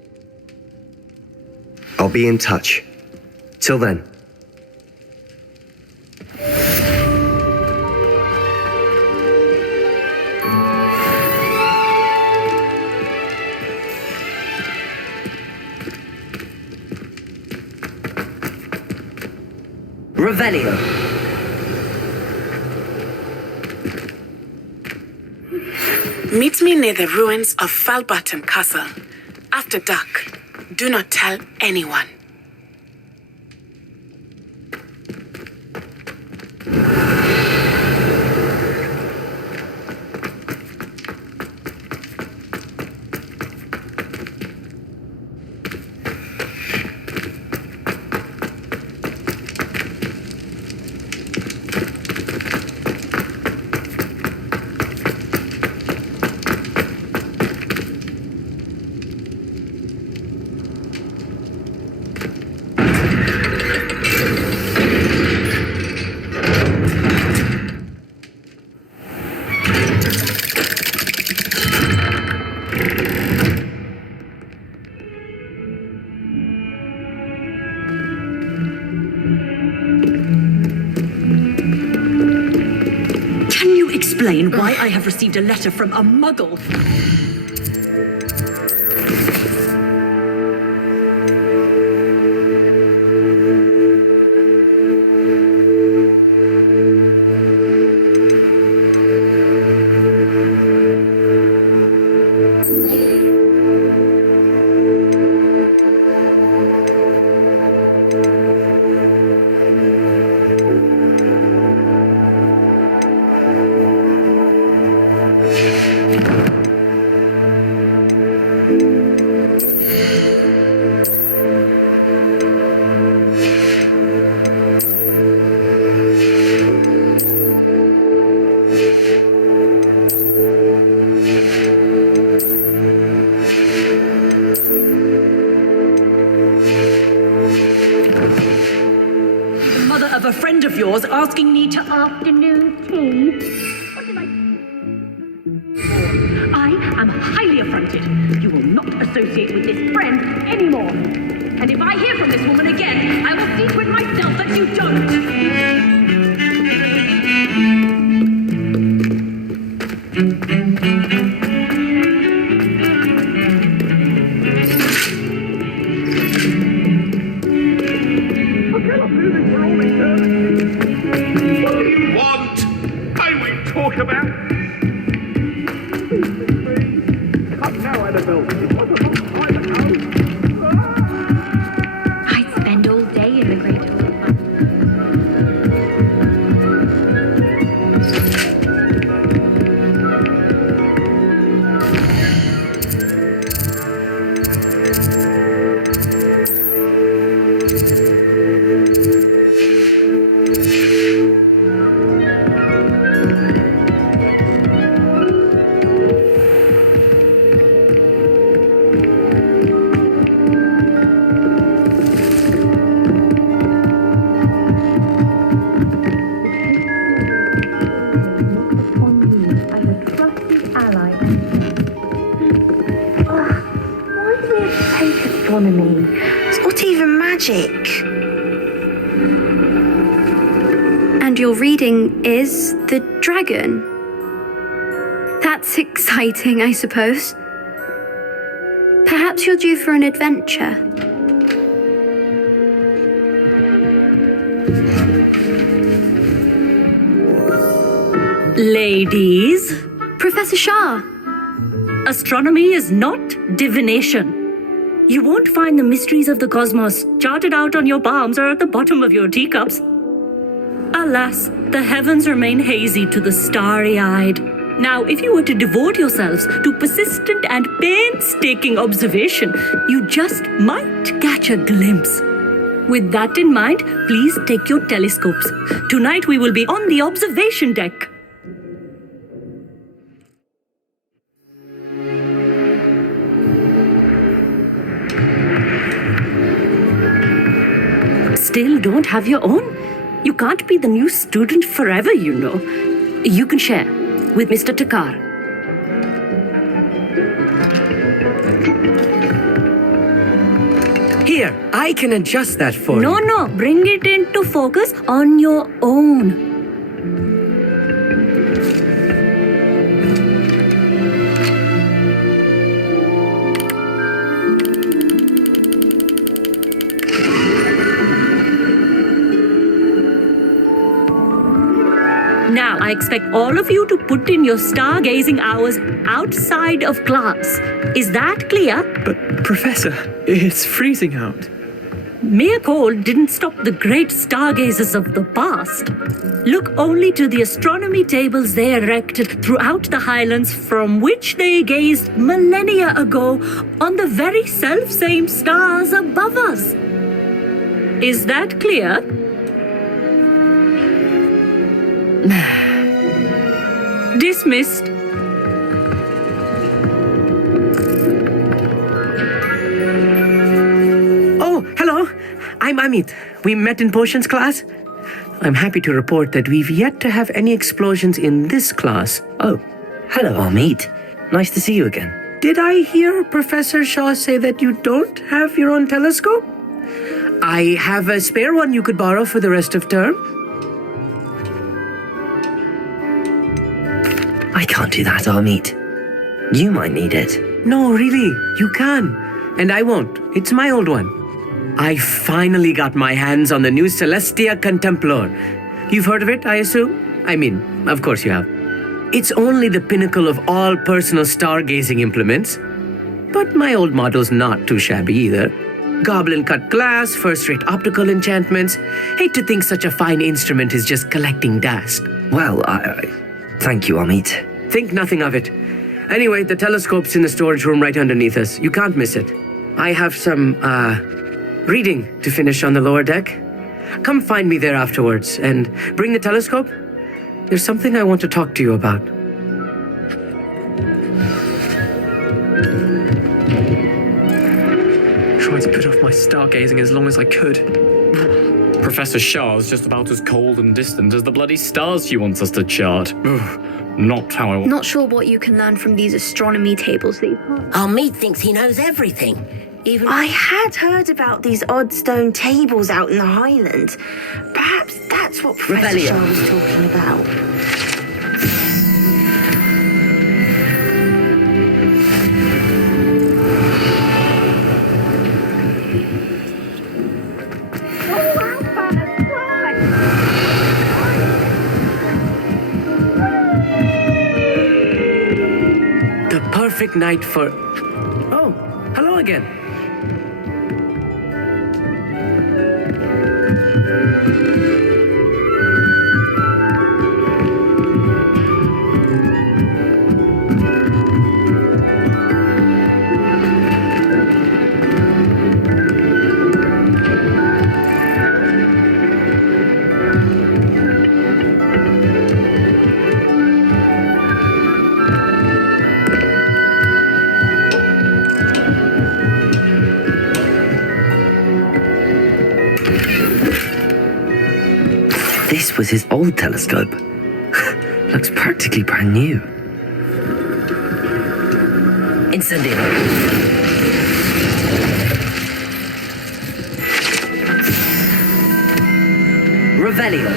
I'll be in touch. Till then. Revelio. Meet me near the ruins of Falbottom Castle. After dark. Do not tell anyone. Explain why I have received a letter from a muggle. A friend of yours asking me to afternoon tea. What did I am highly affronted. You will not associate with this friend anymore. And if I hear from this woman again, I will see to it myself that you don't. It's not even magic. And found your reading is the dragon. That's exciting, I suppose. Perhaps you're due for an adventure. Ladies, Professor Shah. astronomy is not divination. You won't find the mysteries of the cosmos charted out on your palms or at the bottom of your teacups. Alas, the heavens remain hazy to the starry-eyed. Now, if you were to devote yourselves to persistent and painstaking observation, you just might catch a glimpse. With that in mind, please take your telescopes. Tonight we will be on the observation deck. Still don't have your own? You can't be the new student forever, you know. You can share with Mr. Takar. Here, I can adjust that for you. No, bring it into focus on your own. Now, I expect all of you to put in your stargazing hours outside of class. Is that clear? But, Professor, it's freezing out. Mere cold didn't stop the great stargazers of the past. Look only to the astronomy tables they erected throughout the highlands from which they gazed millennia ago on the very self-same stars above us. Is that clear? Dismissed. Oh, hello. I'm Amit. We met in potions class. I'm happy to report that we've yet to have any explosions in this class. Oh, hello, Amit. Nice to see you again. Did I hear Professor Shaw say that you don't have your own telescope? I have a spare one you could borrow for the rest of term. I can't do that, Amit. You might need it. No, really, you can. And I won't. It's my old one. I finally got my hands on the new Celestia Contemplor. You've heard of it, I assume? I mean, of course you have. It's only the pinnacle of all personal stargazing implements. But my old model's not too shabby either. Goblin-cut glass, first-rate optical enchantments. Hate to think such a fine instrument is just collecting dust. Well, thank you, Amit. Think nothing of it. Anyway, the telescope's in the storage room right underneath us. You can't miss it. I have some, reading to finish on the lower deck. Come find me there afterwards, and bring the telescope. There's something I want to talk to you about. Tried to put off my stargazing as long as I could. Professor Shah's just about as cold and distant as the bloody stars she wants us to chart. Not how I want. Not sure what you can learn from these astronomy tables that you have. Amit thinks he knows everything. Even I had heard about these odd stone tables out in the Highlands. Perhaps that's what Professor Shaw was talking about. The perfect night for... Oh, hello again. This was his old telescope. Looks practically brand new. Incendio. Revelio.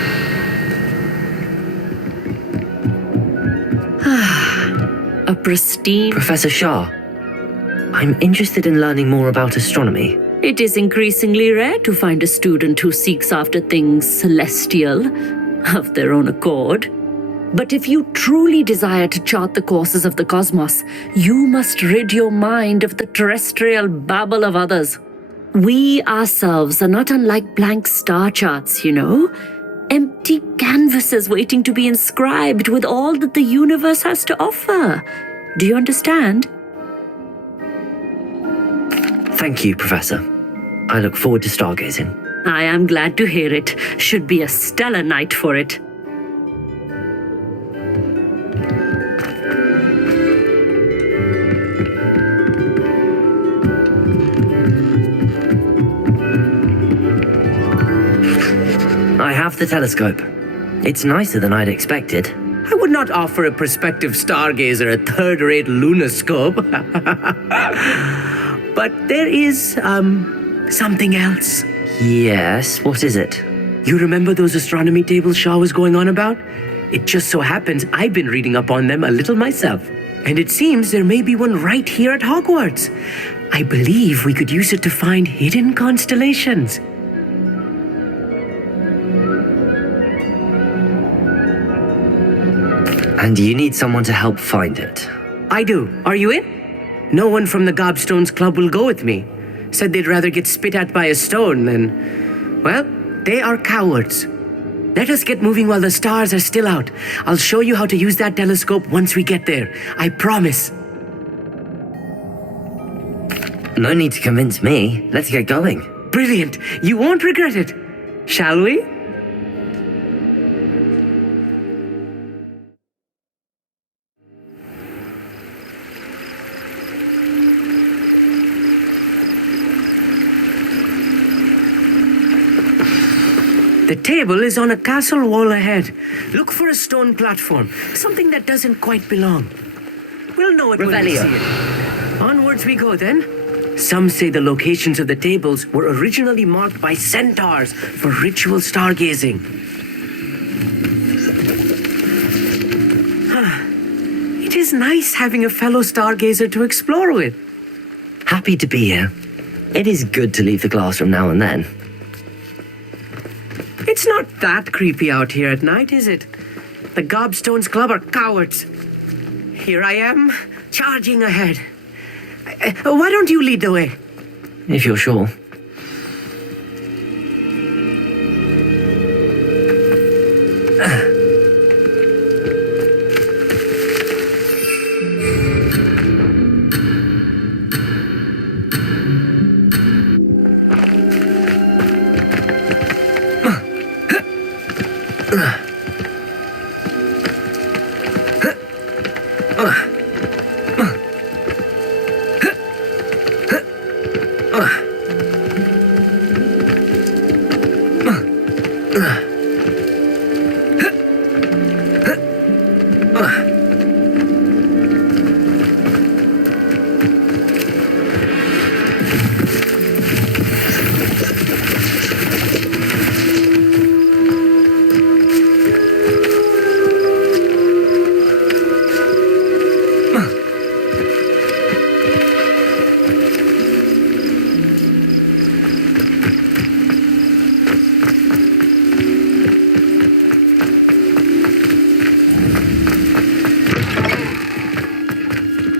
pristine. Professor Shah, I'm interested in learning more about astronomy. It is increasingly rare to find a student who seeks after things celestial of their own accord. But if you truly desire to chart the courses of the cosmos, you must rid your mind of the terrestrial babble of others. We ourselves are not unlike blank star charts, you know. Empty canvases waiting to be inscribed with all that the universe has to offer. Do you understand? Thank you, Professor. I look forward to stargazing. I am glad to hear it. Should be a stellar night for it. I have the telescope. It's nicer than I'd expected. I would not offer a prospective stargazer a third-rate lunoscope. But there is, something else. Yes, what is it? You remember those astronomy tables Shaw was going on about? It just so happens I've been reading up on them a little myself. And it seems there may be one right here at Hogwarts. I believe we could use it to find hidden constellations. And you need someone to help find it. I do. Are you in? No one from the Gobstones Club will go with me. Said they'd rather get spit at by a stone than... Well, they are cowards. Let us get moving while the stars are still out. I'll show you how to use that telescope once we get there. I promise. No need to convince me. Let's get going. Brilliant. You won't regret it. Shall we? The table is on a castle wall ahead. Look for a stone platform, something that doesn't quite belong. We'll know it when we see it. Onwards we go then. Some say the locations of the tables were originally marked by centaurs for ritual stargazing. It is nice having a fellow stargazer to explore with. Happy to be here. It is good to leave the classroom now and then. It's not that creepy out here at night, is it? The Gobstones Club are cowards. Here I am, charging ahead. Why don't you lead the way? If you're sure.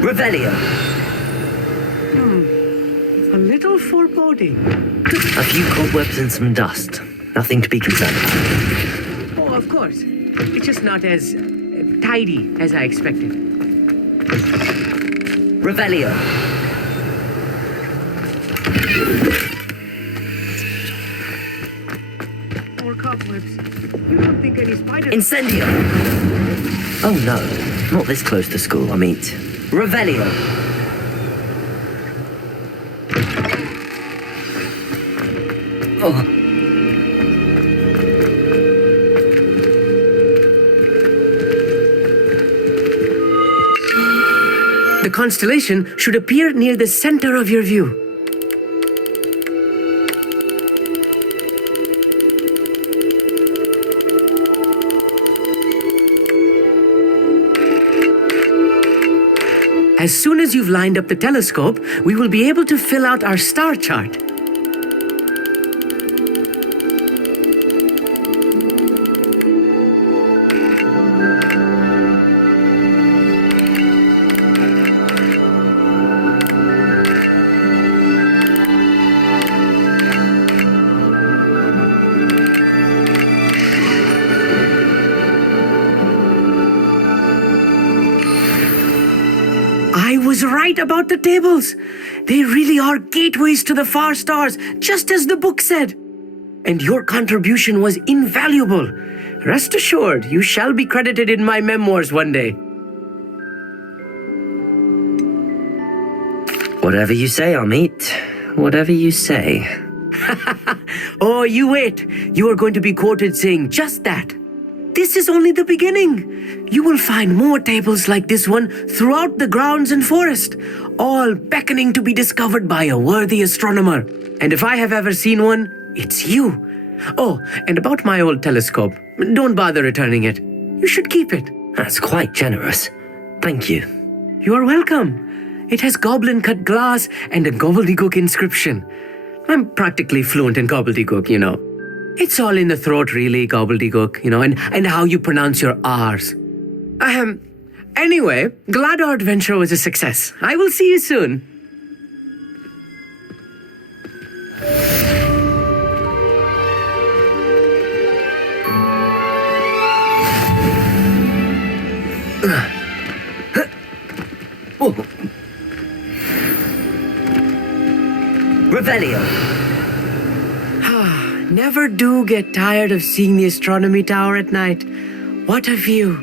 Revelio. A little foreboding. A few cobwebs and some dust. Nothing to be concerned about. Oh, of course. It's just not as tidy as I expected. Revelio. More cobwebs. You don't think any spiders... Incendio. Oh no, not this close to school, I mean. Revelio. Oh. The constellation should appear near the center of your view. As soon as you've lined up the telescope, we will be able to fill out our star chart. I was right about the tables. They really are gateways to the far stars, just as the book said. And your contribution was invaluable. Rest assured, you shall be credited in my memoirs one day. Whatever you say, Amit. Whatever you say. Oh, you wait. You are going to be quoted saying just that. This is only the beginning. You will find more tables like this one throughout the grounds and forest, all beckoning to be discovered by a worthy astronomer. And if I have ever seen one, it's you. Oh, and about my old telescope, don't bother returning it. You should keep it. That's quite generous. Thank you. You are welcome. It has goblin-cut glass and a gobbledygook inscription. I'm practically fluent in gobbledygook, you know. It's all in the throat, really, gobbledygook, you know, and how you pronounce your R's. Anyway, glad our adventure was a success. I will see you soon. Revelio. Never do get tired of seeing the astronomy tower at night. What a view.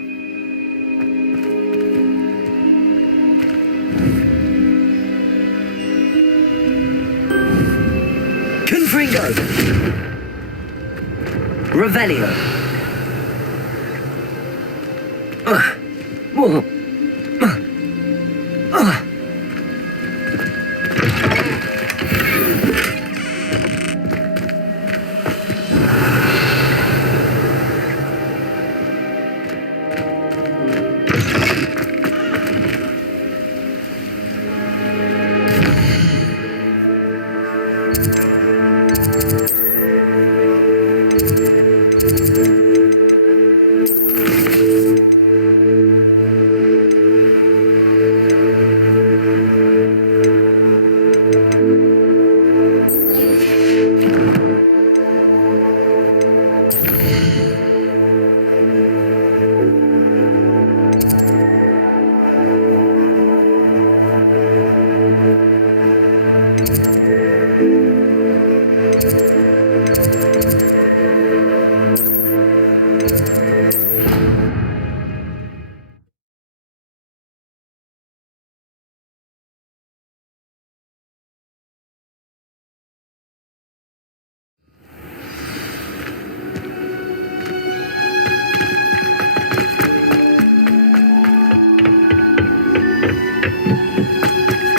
Confringo. Revelio.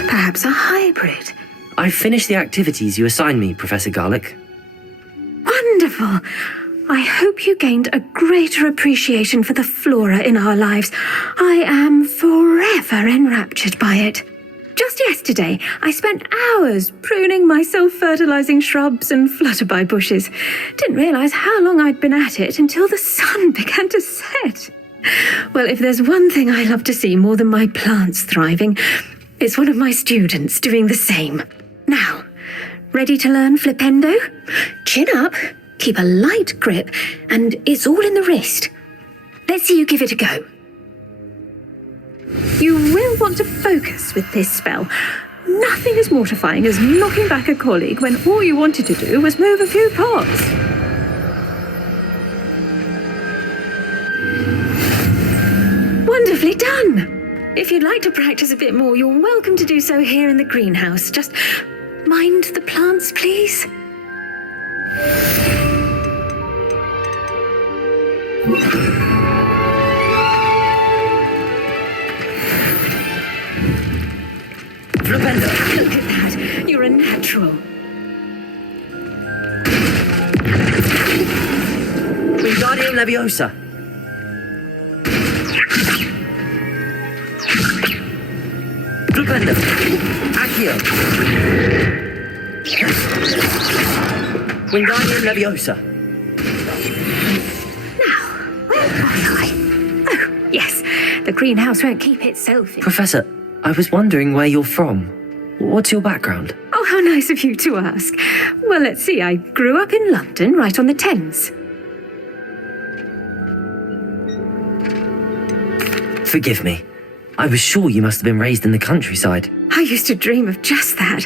Perhaps a hybrid. I've finished the activities you assigned me, Professor Garlick. Wonderful. I hope you gained a greater appreciation for the flora in our lives. I am forever enraptured by it. Just yesterday, I spent hours pruning my self-fertilizing shrubs and flutterby bushes. Didn't realize how long I'd been at it until the sun began to set. Well, if there's one thing I love to see more than my plants thriving, it's one of my students doing the same. Now, ready to learn Flipendo? Chin up, keep a light grip, and it's all in the wrist. Let's see you give it a go. You will want to focus with this spell. Nothing as mortifying as knocking back a colleague when all you wanted to do was move a few pots. Wonderfully done! If you'd like to practice a bit more, you're welcome to do so here in the greenhouse. Just mind the plants, please. Flipendo. Look at that. You're a natural. Vivarium Leviosa. Accio! Wingardium Leviosa! Yes, the greenhouse won't keep itself in. Professor, I was wondering where you're from. What's your background? Oh, how nice of you to ask. Well, let's see, I grew up in London, right on the Thames. Forgive me. I was sure you must have been raised in the countryside. I used to dream of just that.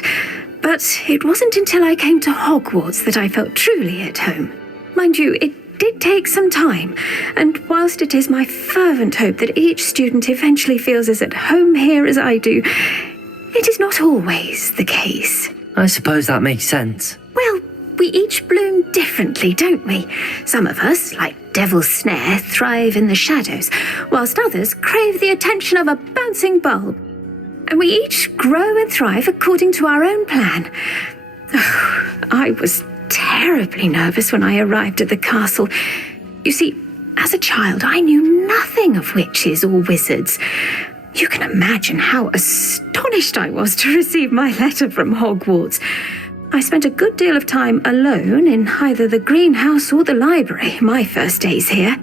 But it wasn't until I came to Hogwarts that I felt truly at home. Mind you, it did take some time, and whilst it is my fervent hope that each student eventually feels as at home here as I do, it is not always the case. I suppose that makes sense. Well, we each bloom differently, don't we? Some of us, like Devil's Snare, thrive in the shadows, whilst others crave the attention of a bouncing bulb. And we each grow and thrive according to our own plan. I was terribly nervous when I arrived at the castle. You see, as a child, I knew nothing of witches or wizards. You can imagine how astonished I was to receive my letter from Hogwarts. I spent a good deal of time alone in either the greenhouse or the library my first days here.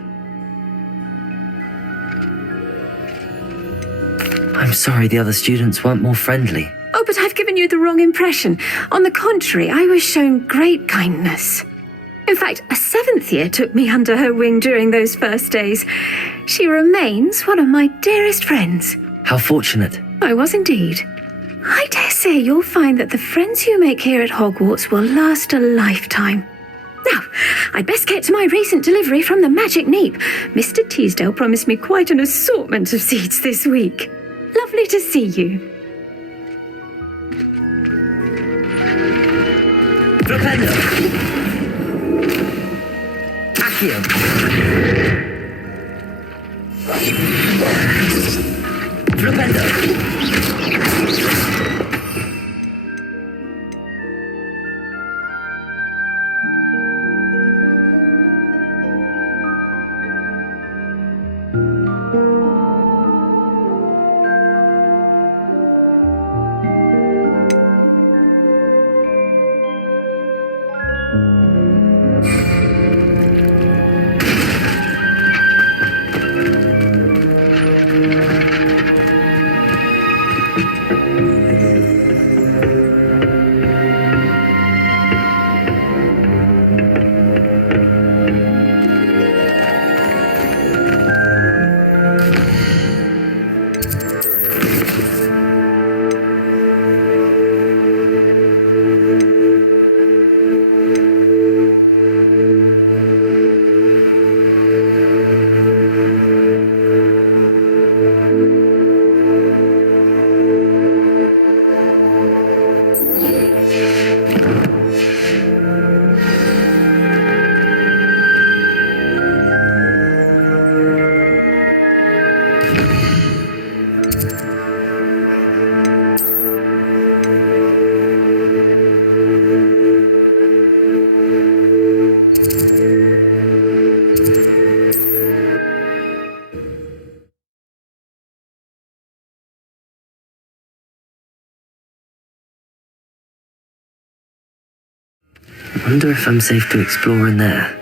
I'm sorry the other students weren't more friendly. Oh, but I've given you the wrong impression. On the contrary, I was shown great kindness. In fact, a 7th year took me under her wing during those first days. She remains one of my dearest friends. How fortunate. I was indeed. I dare say you'll find that the friends you make here at Hogwarts will last a lifetime. Now, I'd best get to my recent delivery from the Magic Neep. Mr. Teasdale promised me quite an assortment of seeds this week. Lovely to see you. Flipendo! Accio! Flipendo! I wonder if I'm safe to explore in there.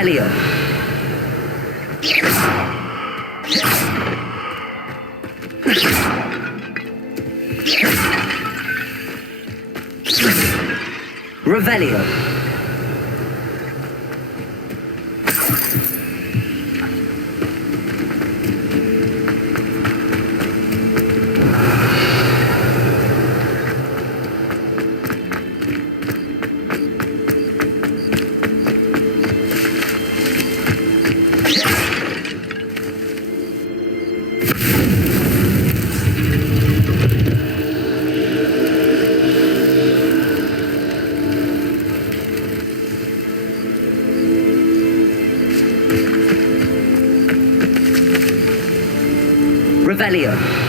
Revelio. Revelio. Revelio.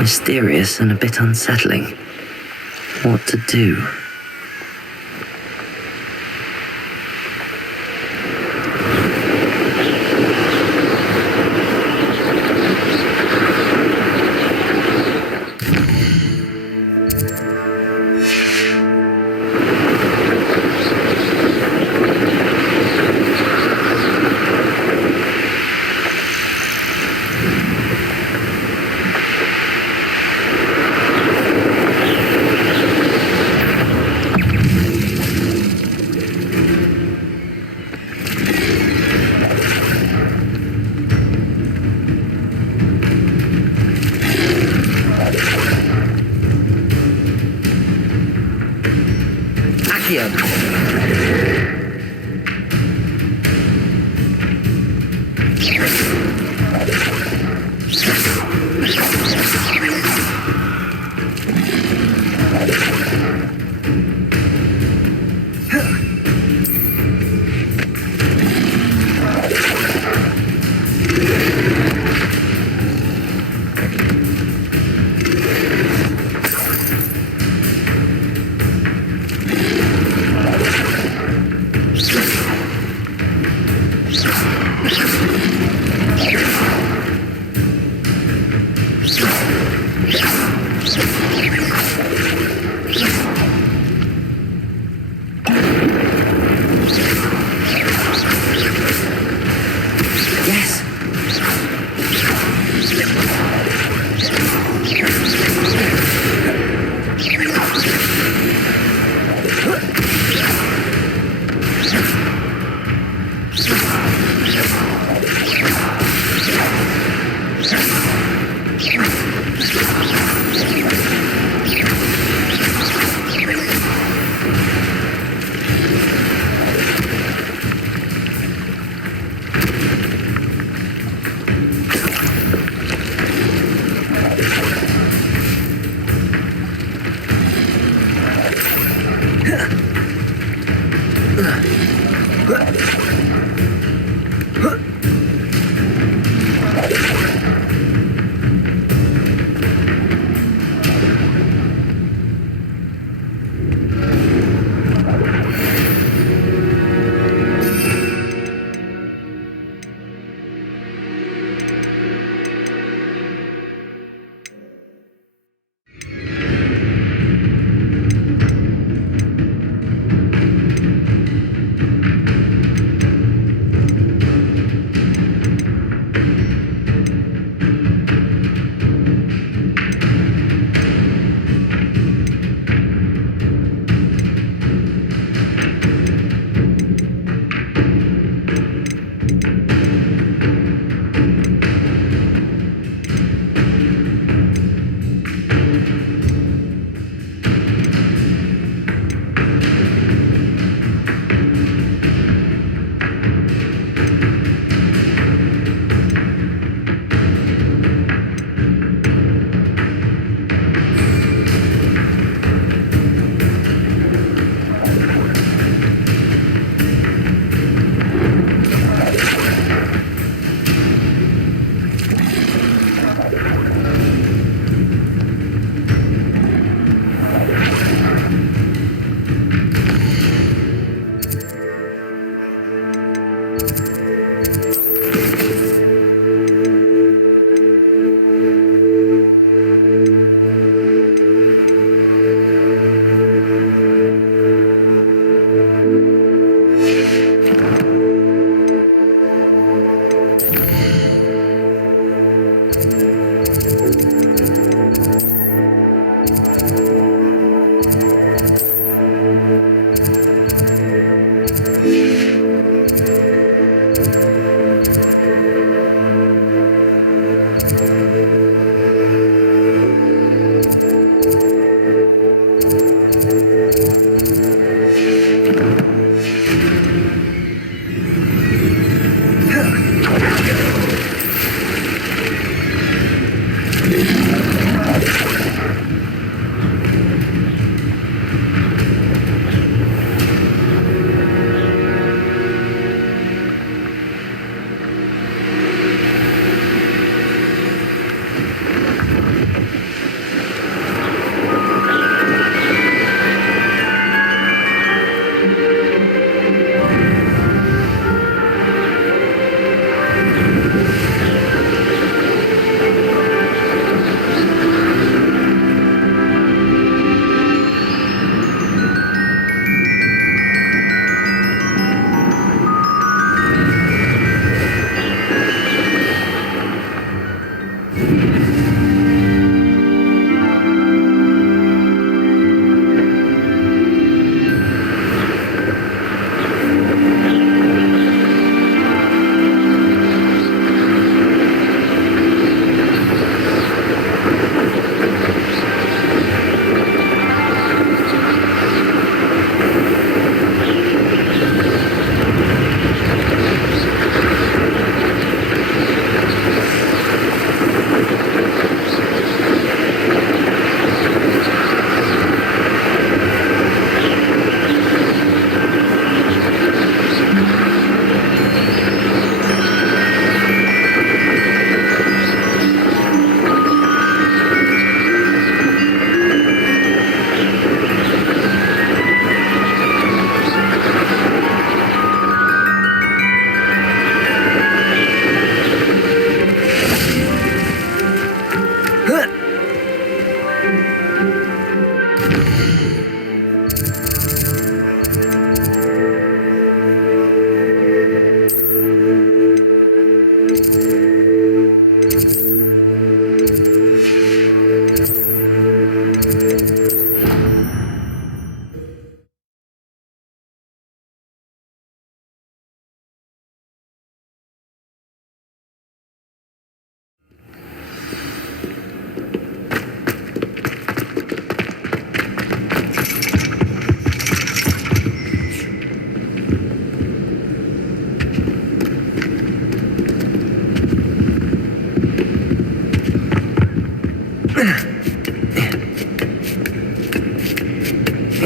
Mysterious and a bit unsettling. What to do?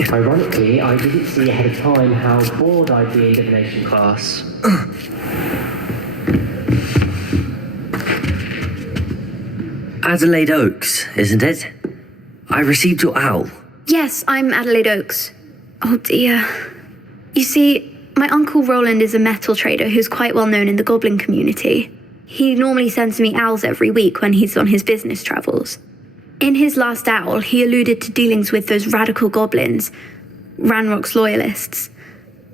Ironically, I didn't see ahead of time how bored I'd be in divination class. Adelaide Oaks, isn't it? I received your owl. Yes, I'm Adelaide Oaks. Oh dear. You see, my Uncle Roland is a metal trader who's quite well known in the goblin community. He normally sends me owls every week when he's on his business travels. In his last owl, he alluded to dealings with those radical goblins, Ranrock's loyalists.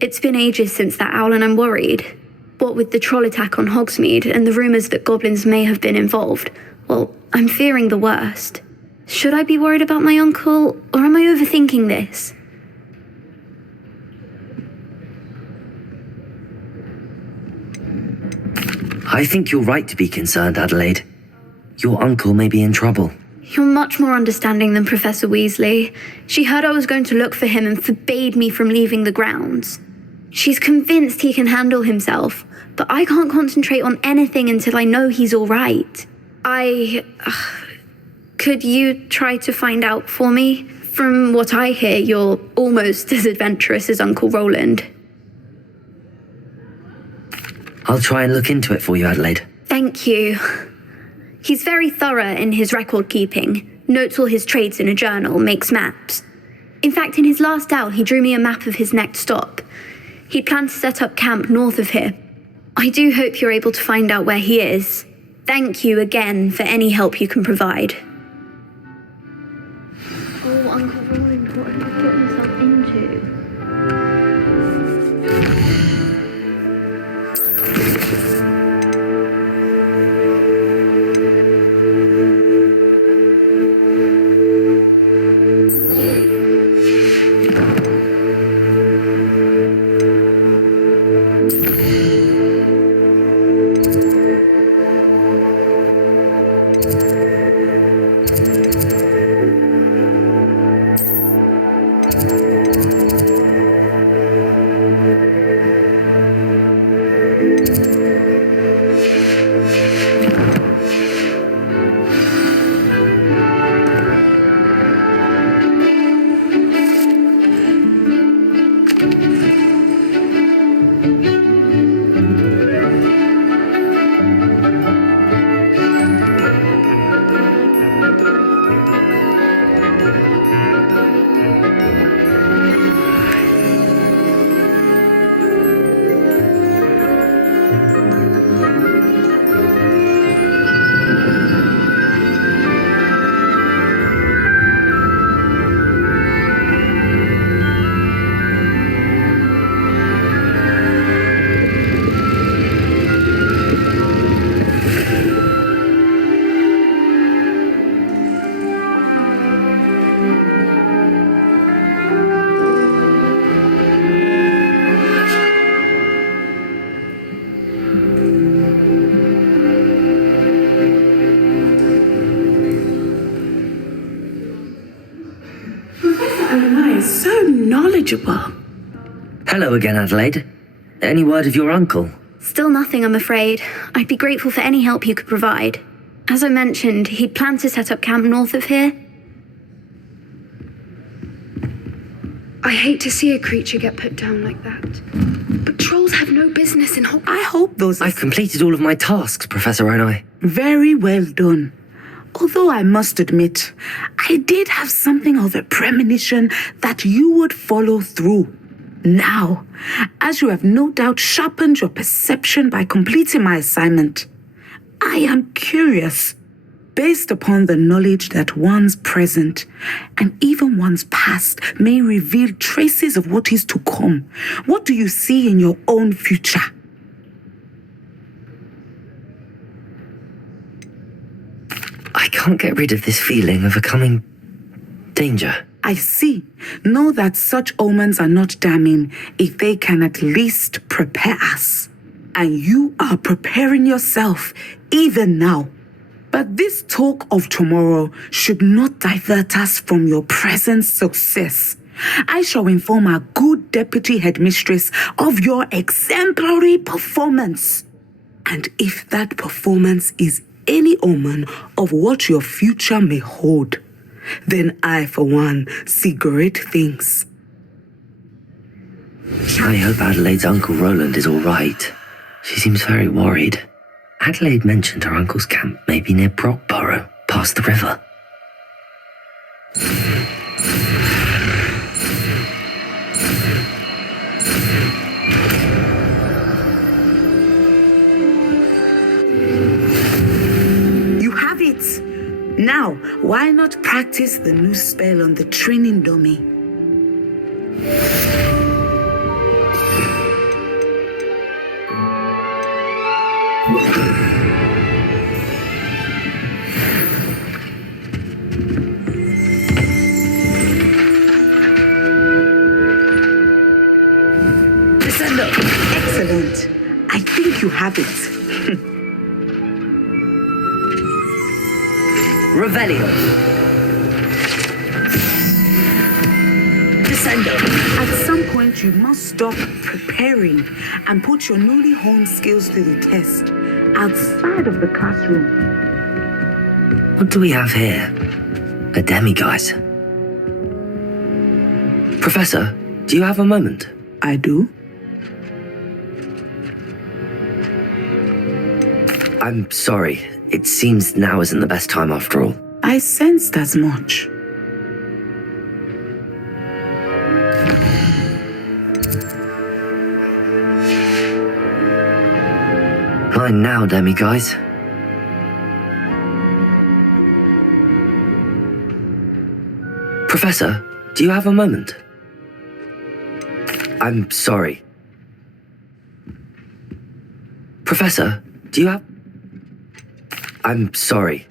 It's been ages since that owl and I'm worried. What with the troll attack on Hogsmeade and the rumours that goblins may have been involved, well, I'm fearing the worst. Should I be worried about my uncle, or am I overthinking this? I think you're right to be concerned, Adelaide. Your uncle may be in trouble. You're much more understanding than Professor Weasley. She heard I was going to look for him and forbade me from leaving the grounds. She's convinced he can handle himself, but I can't concentrate on anything until I know he's all right. Could you try to find out for me? From what I hear, you're almost as adventurous as Uncle Roland. I'll try and look into it for you, Adelaide. Thank you. He's very thorough in his record keeping, notes all his trades in a journal, makes maps. In fact, in his last owl, he drew me a map of his next stop. He'd planned to set up camp north of here. I do hope you're able to find out where he is. Thank you again for any help you can provide. Oh, Uncle Roland, what have you got yourself into? So knowledgeable. Hello again, Adelaide. Any word of your uncle? Still nothing, I'm afraid. I'd be grateful for any help you could provide. As I mentioned, he'd planned to set up camp north of here. I hate to see a creature get put down like that. But trolls have no business in Hogwarts. I hope those... I've completed all of my tasks, Professor Onai. Very well done. Although I must admit, I did have something of a premonition that you would follow through. Now, as you have no doubt sharpened your perception by completing my assignment, I am curious, based upon the knowledge that one's present and even one's past may reveal traces of what is to come. What do you see in your own future? I can't get rid of this feeling of a coming danger. I see. Know that such omens are not damning if they can at least prepare us. And you are preparing yourself even now. But this talk of tomorrow should not divert us from your present success. I shall inform our good deputy headmistress of your exemplary performance. And if that performance is any omen of what your future may hold, then I, for one, see great things. I hope Adelaide's Uncle Roland is all right. She seems very worried. Adelaide mentioned her uncle's camp may be near Brockborough, past the river. You have it! Now, why not practice the new spell on the training dummy? Descendo! Excellent. I think you have it. Revelio! Descendo! At some point, you must stop preparing and put your newly honed skills to the test outside of the classroom. What do we have here? A demiguise. Professor, do you have a moment? I do. I'm sorry. It seems now isn't the best time after all. I sensed as much. Mine now, demiguise. Professor, do you have a moment? I'm sorry. Professor, do you have... I'm sorry.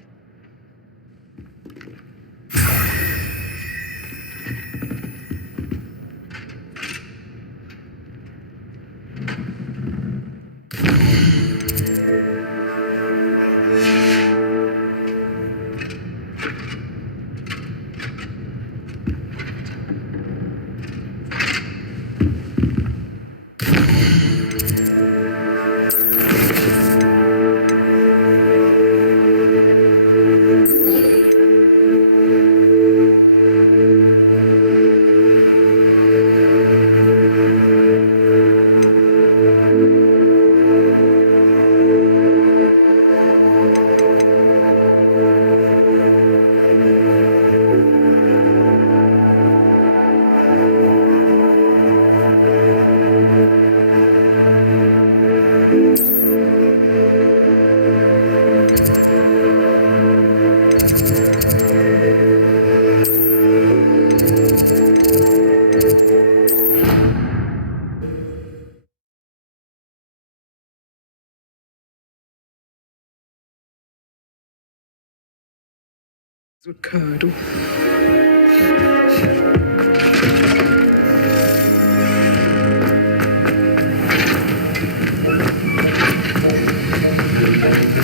Ricardo.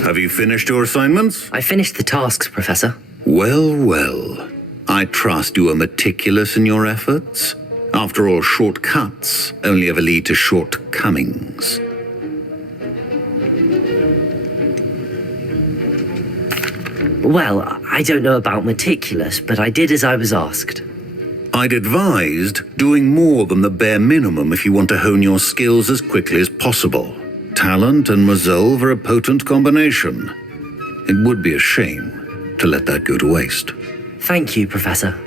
Have you finished your assignments? I finished the tasks, Professor. Well, well. I trust you are meticulous in your efforts. After all, shortcuts only ever lead to shortcomings. Well, I don't know about meticulous, but I did as I was asked. I'd advised doing more than the bare minimum if you want to hone your skills as quickly as possible. Talent and resolve are a potent combination. It would be a shame to let that go to waste. Thank you, Professor.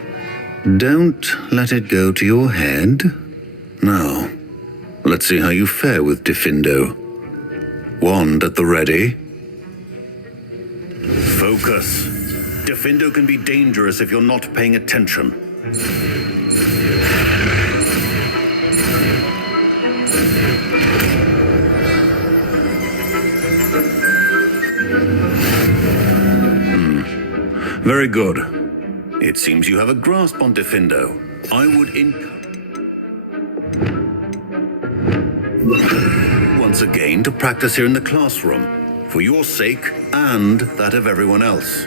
Don't let it go to your head. Now, let's see how you fare with Diffindo. Wand at the ready. Focus. Diffindo can be dangerous if you're not paying attention. Very good. It seems you have a grasp on Diffindo. I would once again to practice here in the classroom, for your sake and that of everyone else.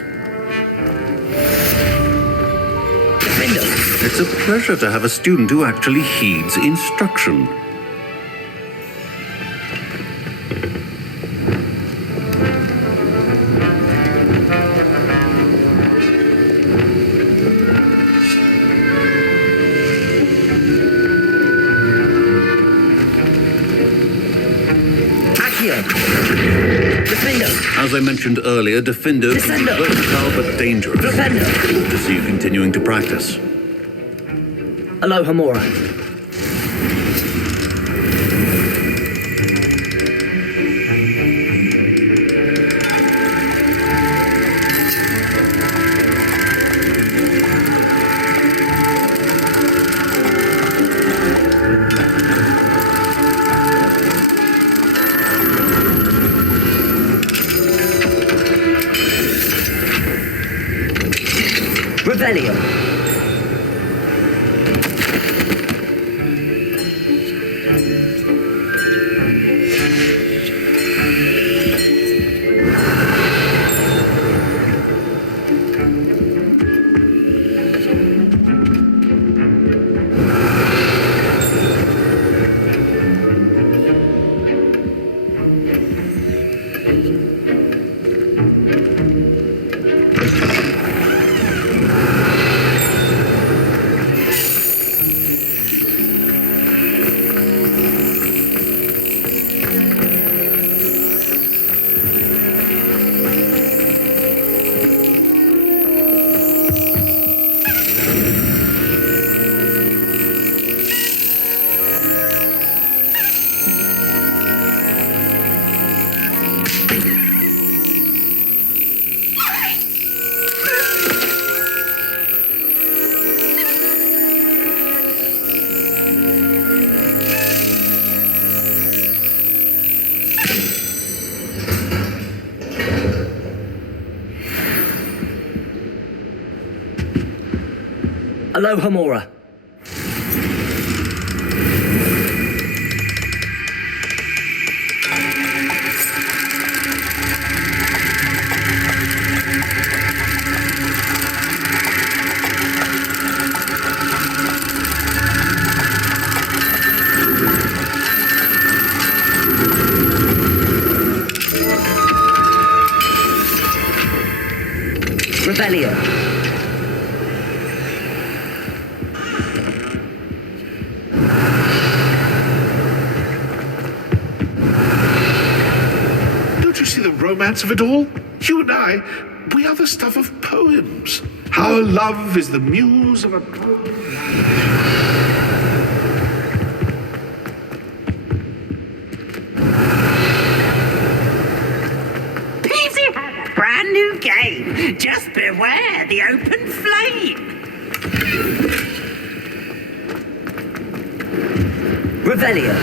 It's a pleasure to have a student who actually heeds instruction. Diffindo! As I mentioned earlier, Diffindo can be Descendo! versatile but dangerous. Flipendo! Good to see you continuing to practice. Aloha Mora. Revelio. Aloha Mora. Revelio. Don't you see the romance of it all? You and I, we are the stuff of poems. Our love is the muse of a golden life. Brand new game. Just beware the open flame. Revelio.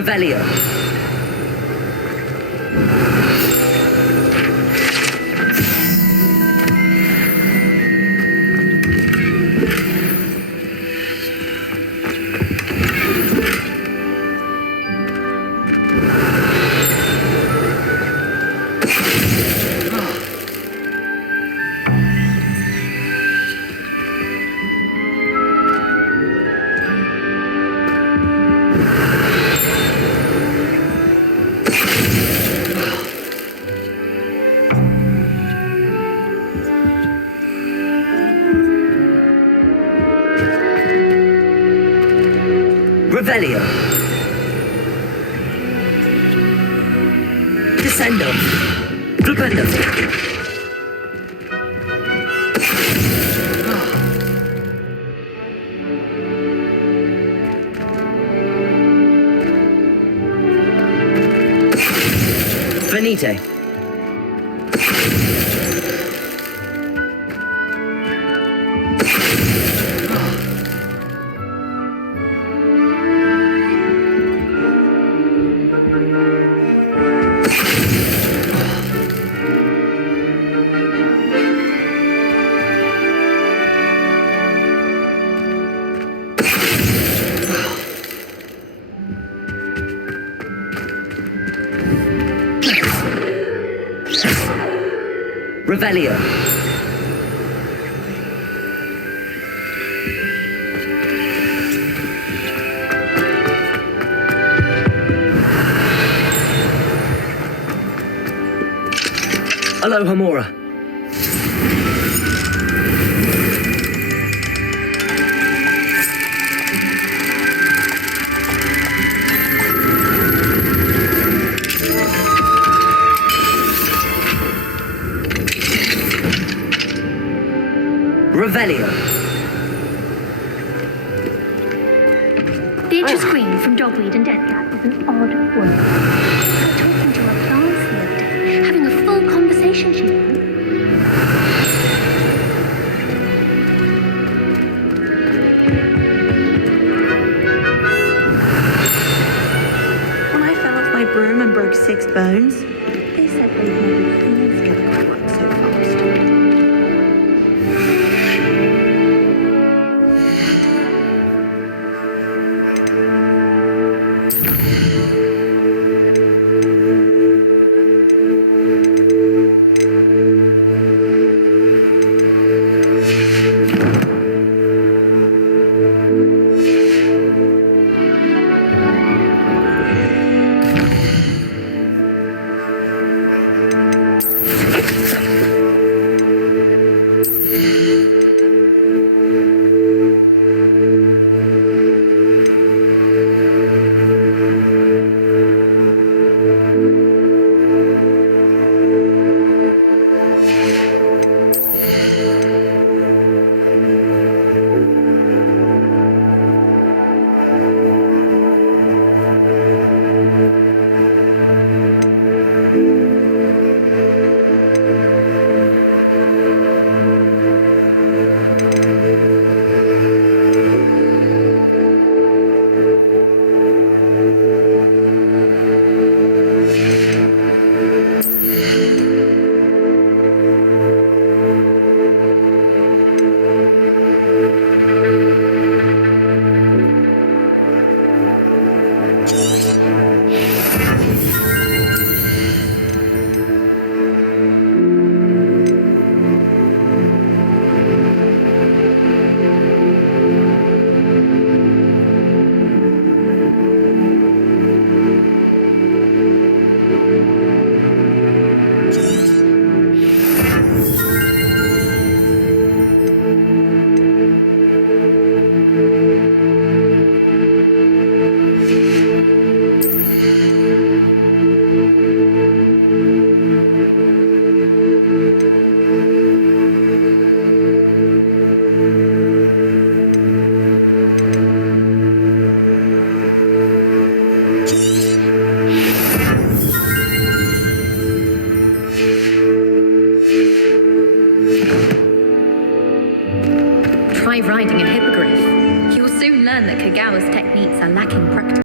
Revelio. Revelio. Descendo! Flipendo! Venite! Revelio. Aloha Mora. Revelio. The itch scream from dogweed and death cat is an odd woman. I was talking to her plants the other day, having a full conversation, she was. When I fell off my broom and broke 6 bones, they said they'd never please get a quite so fast. Try riding a hippogriff. You will soon learn that Kagawa's techniques are lacking practice.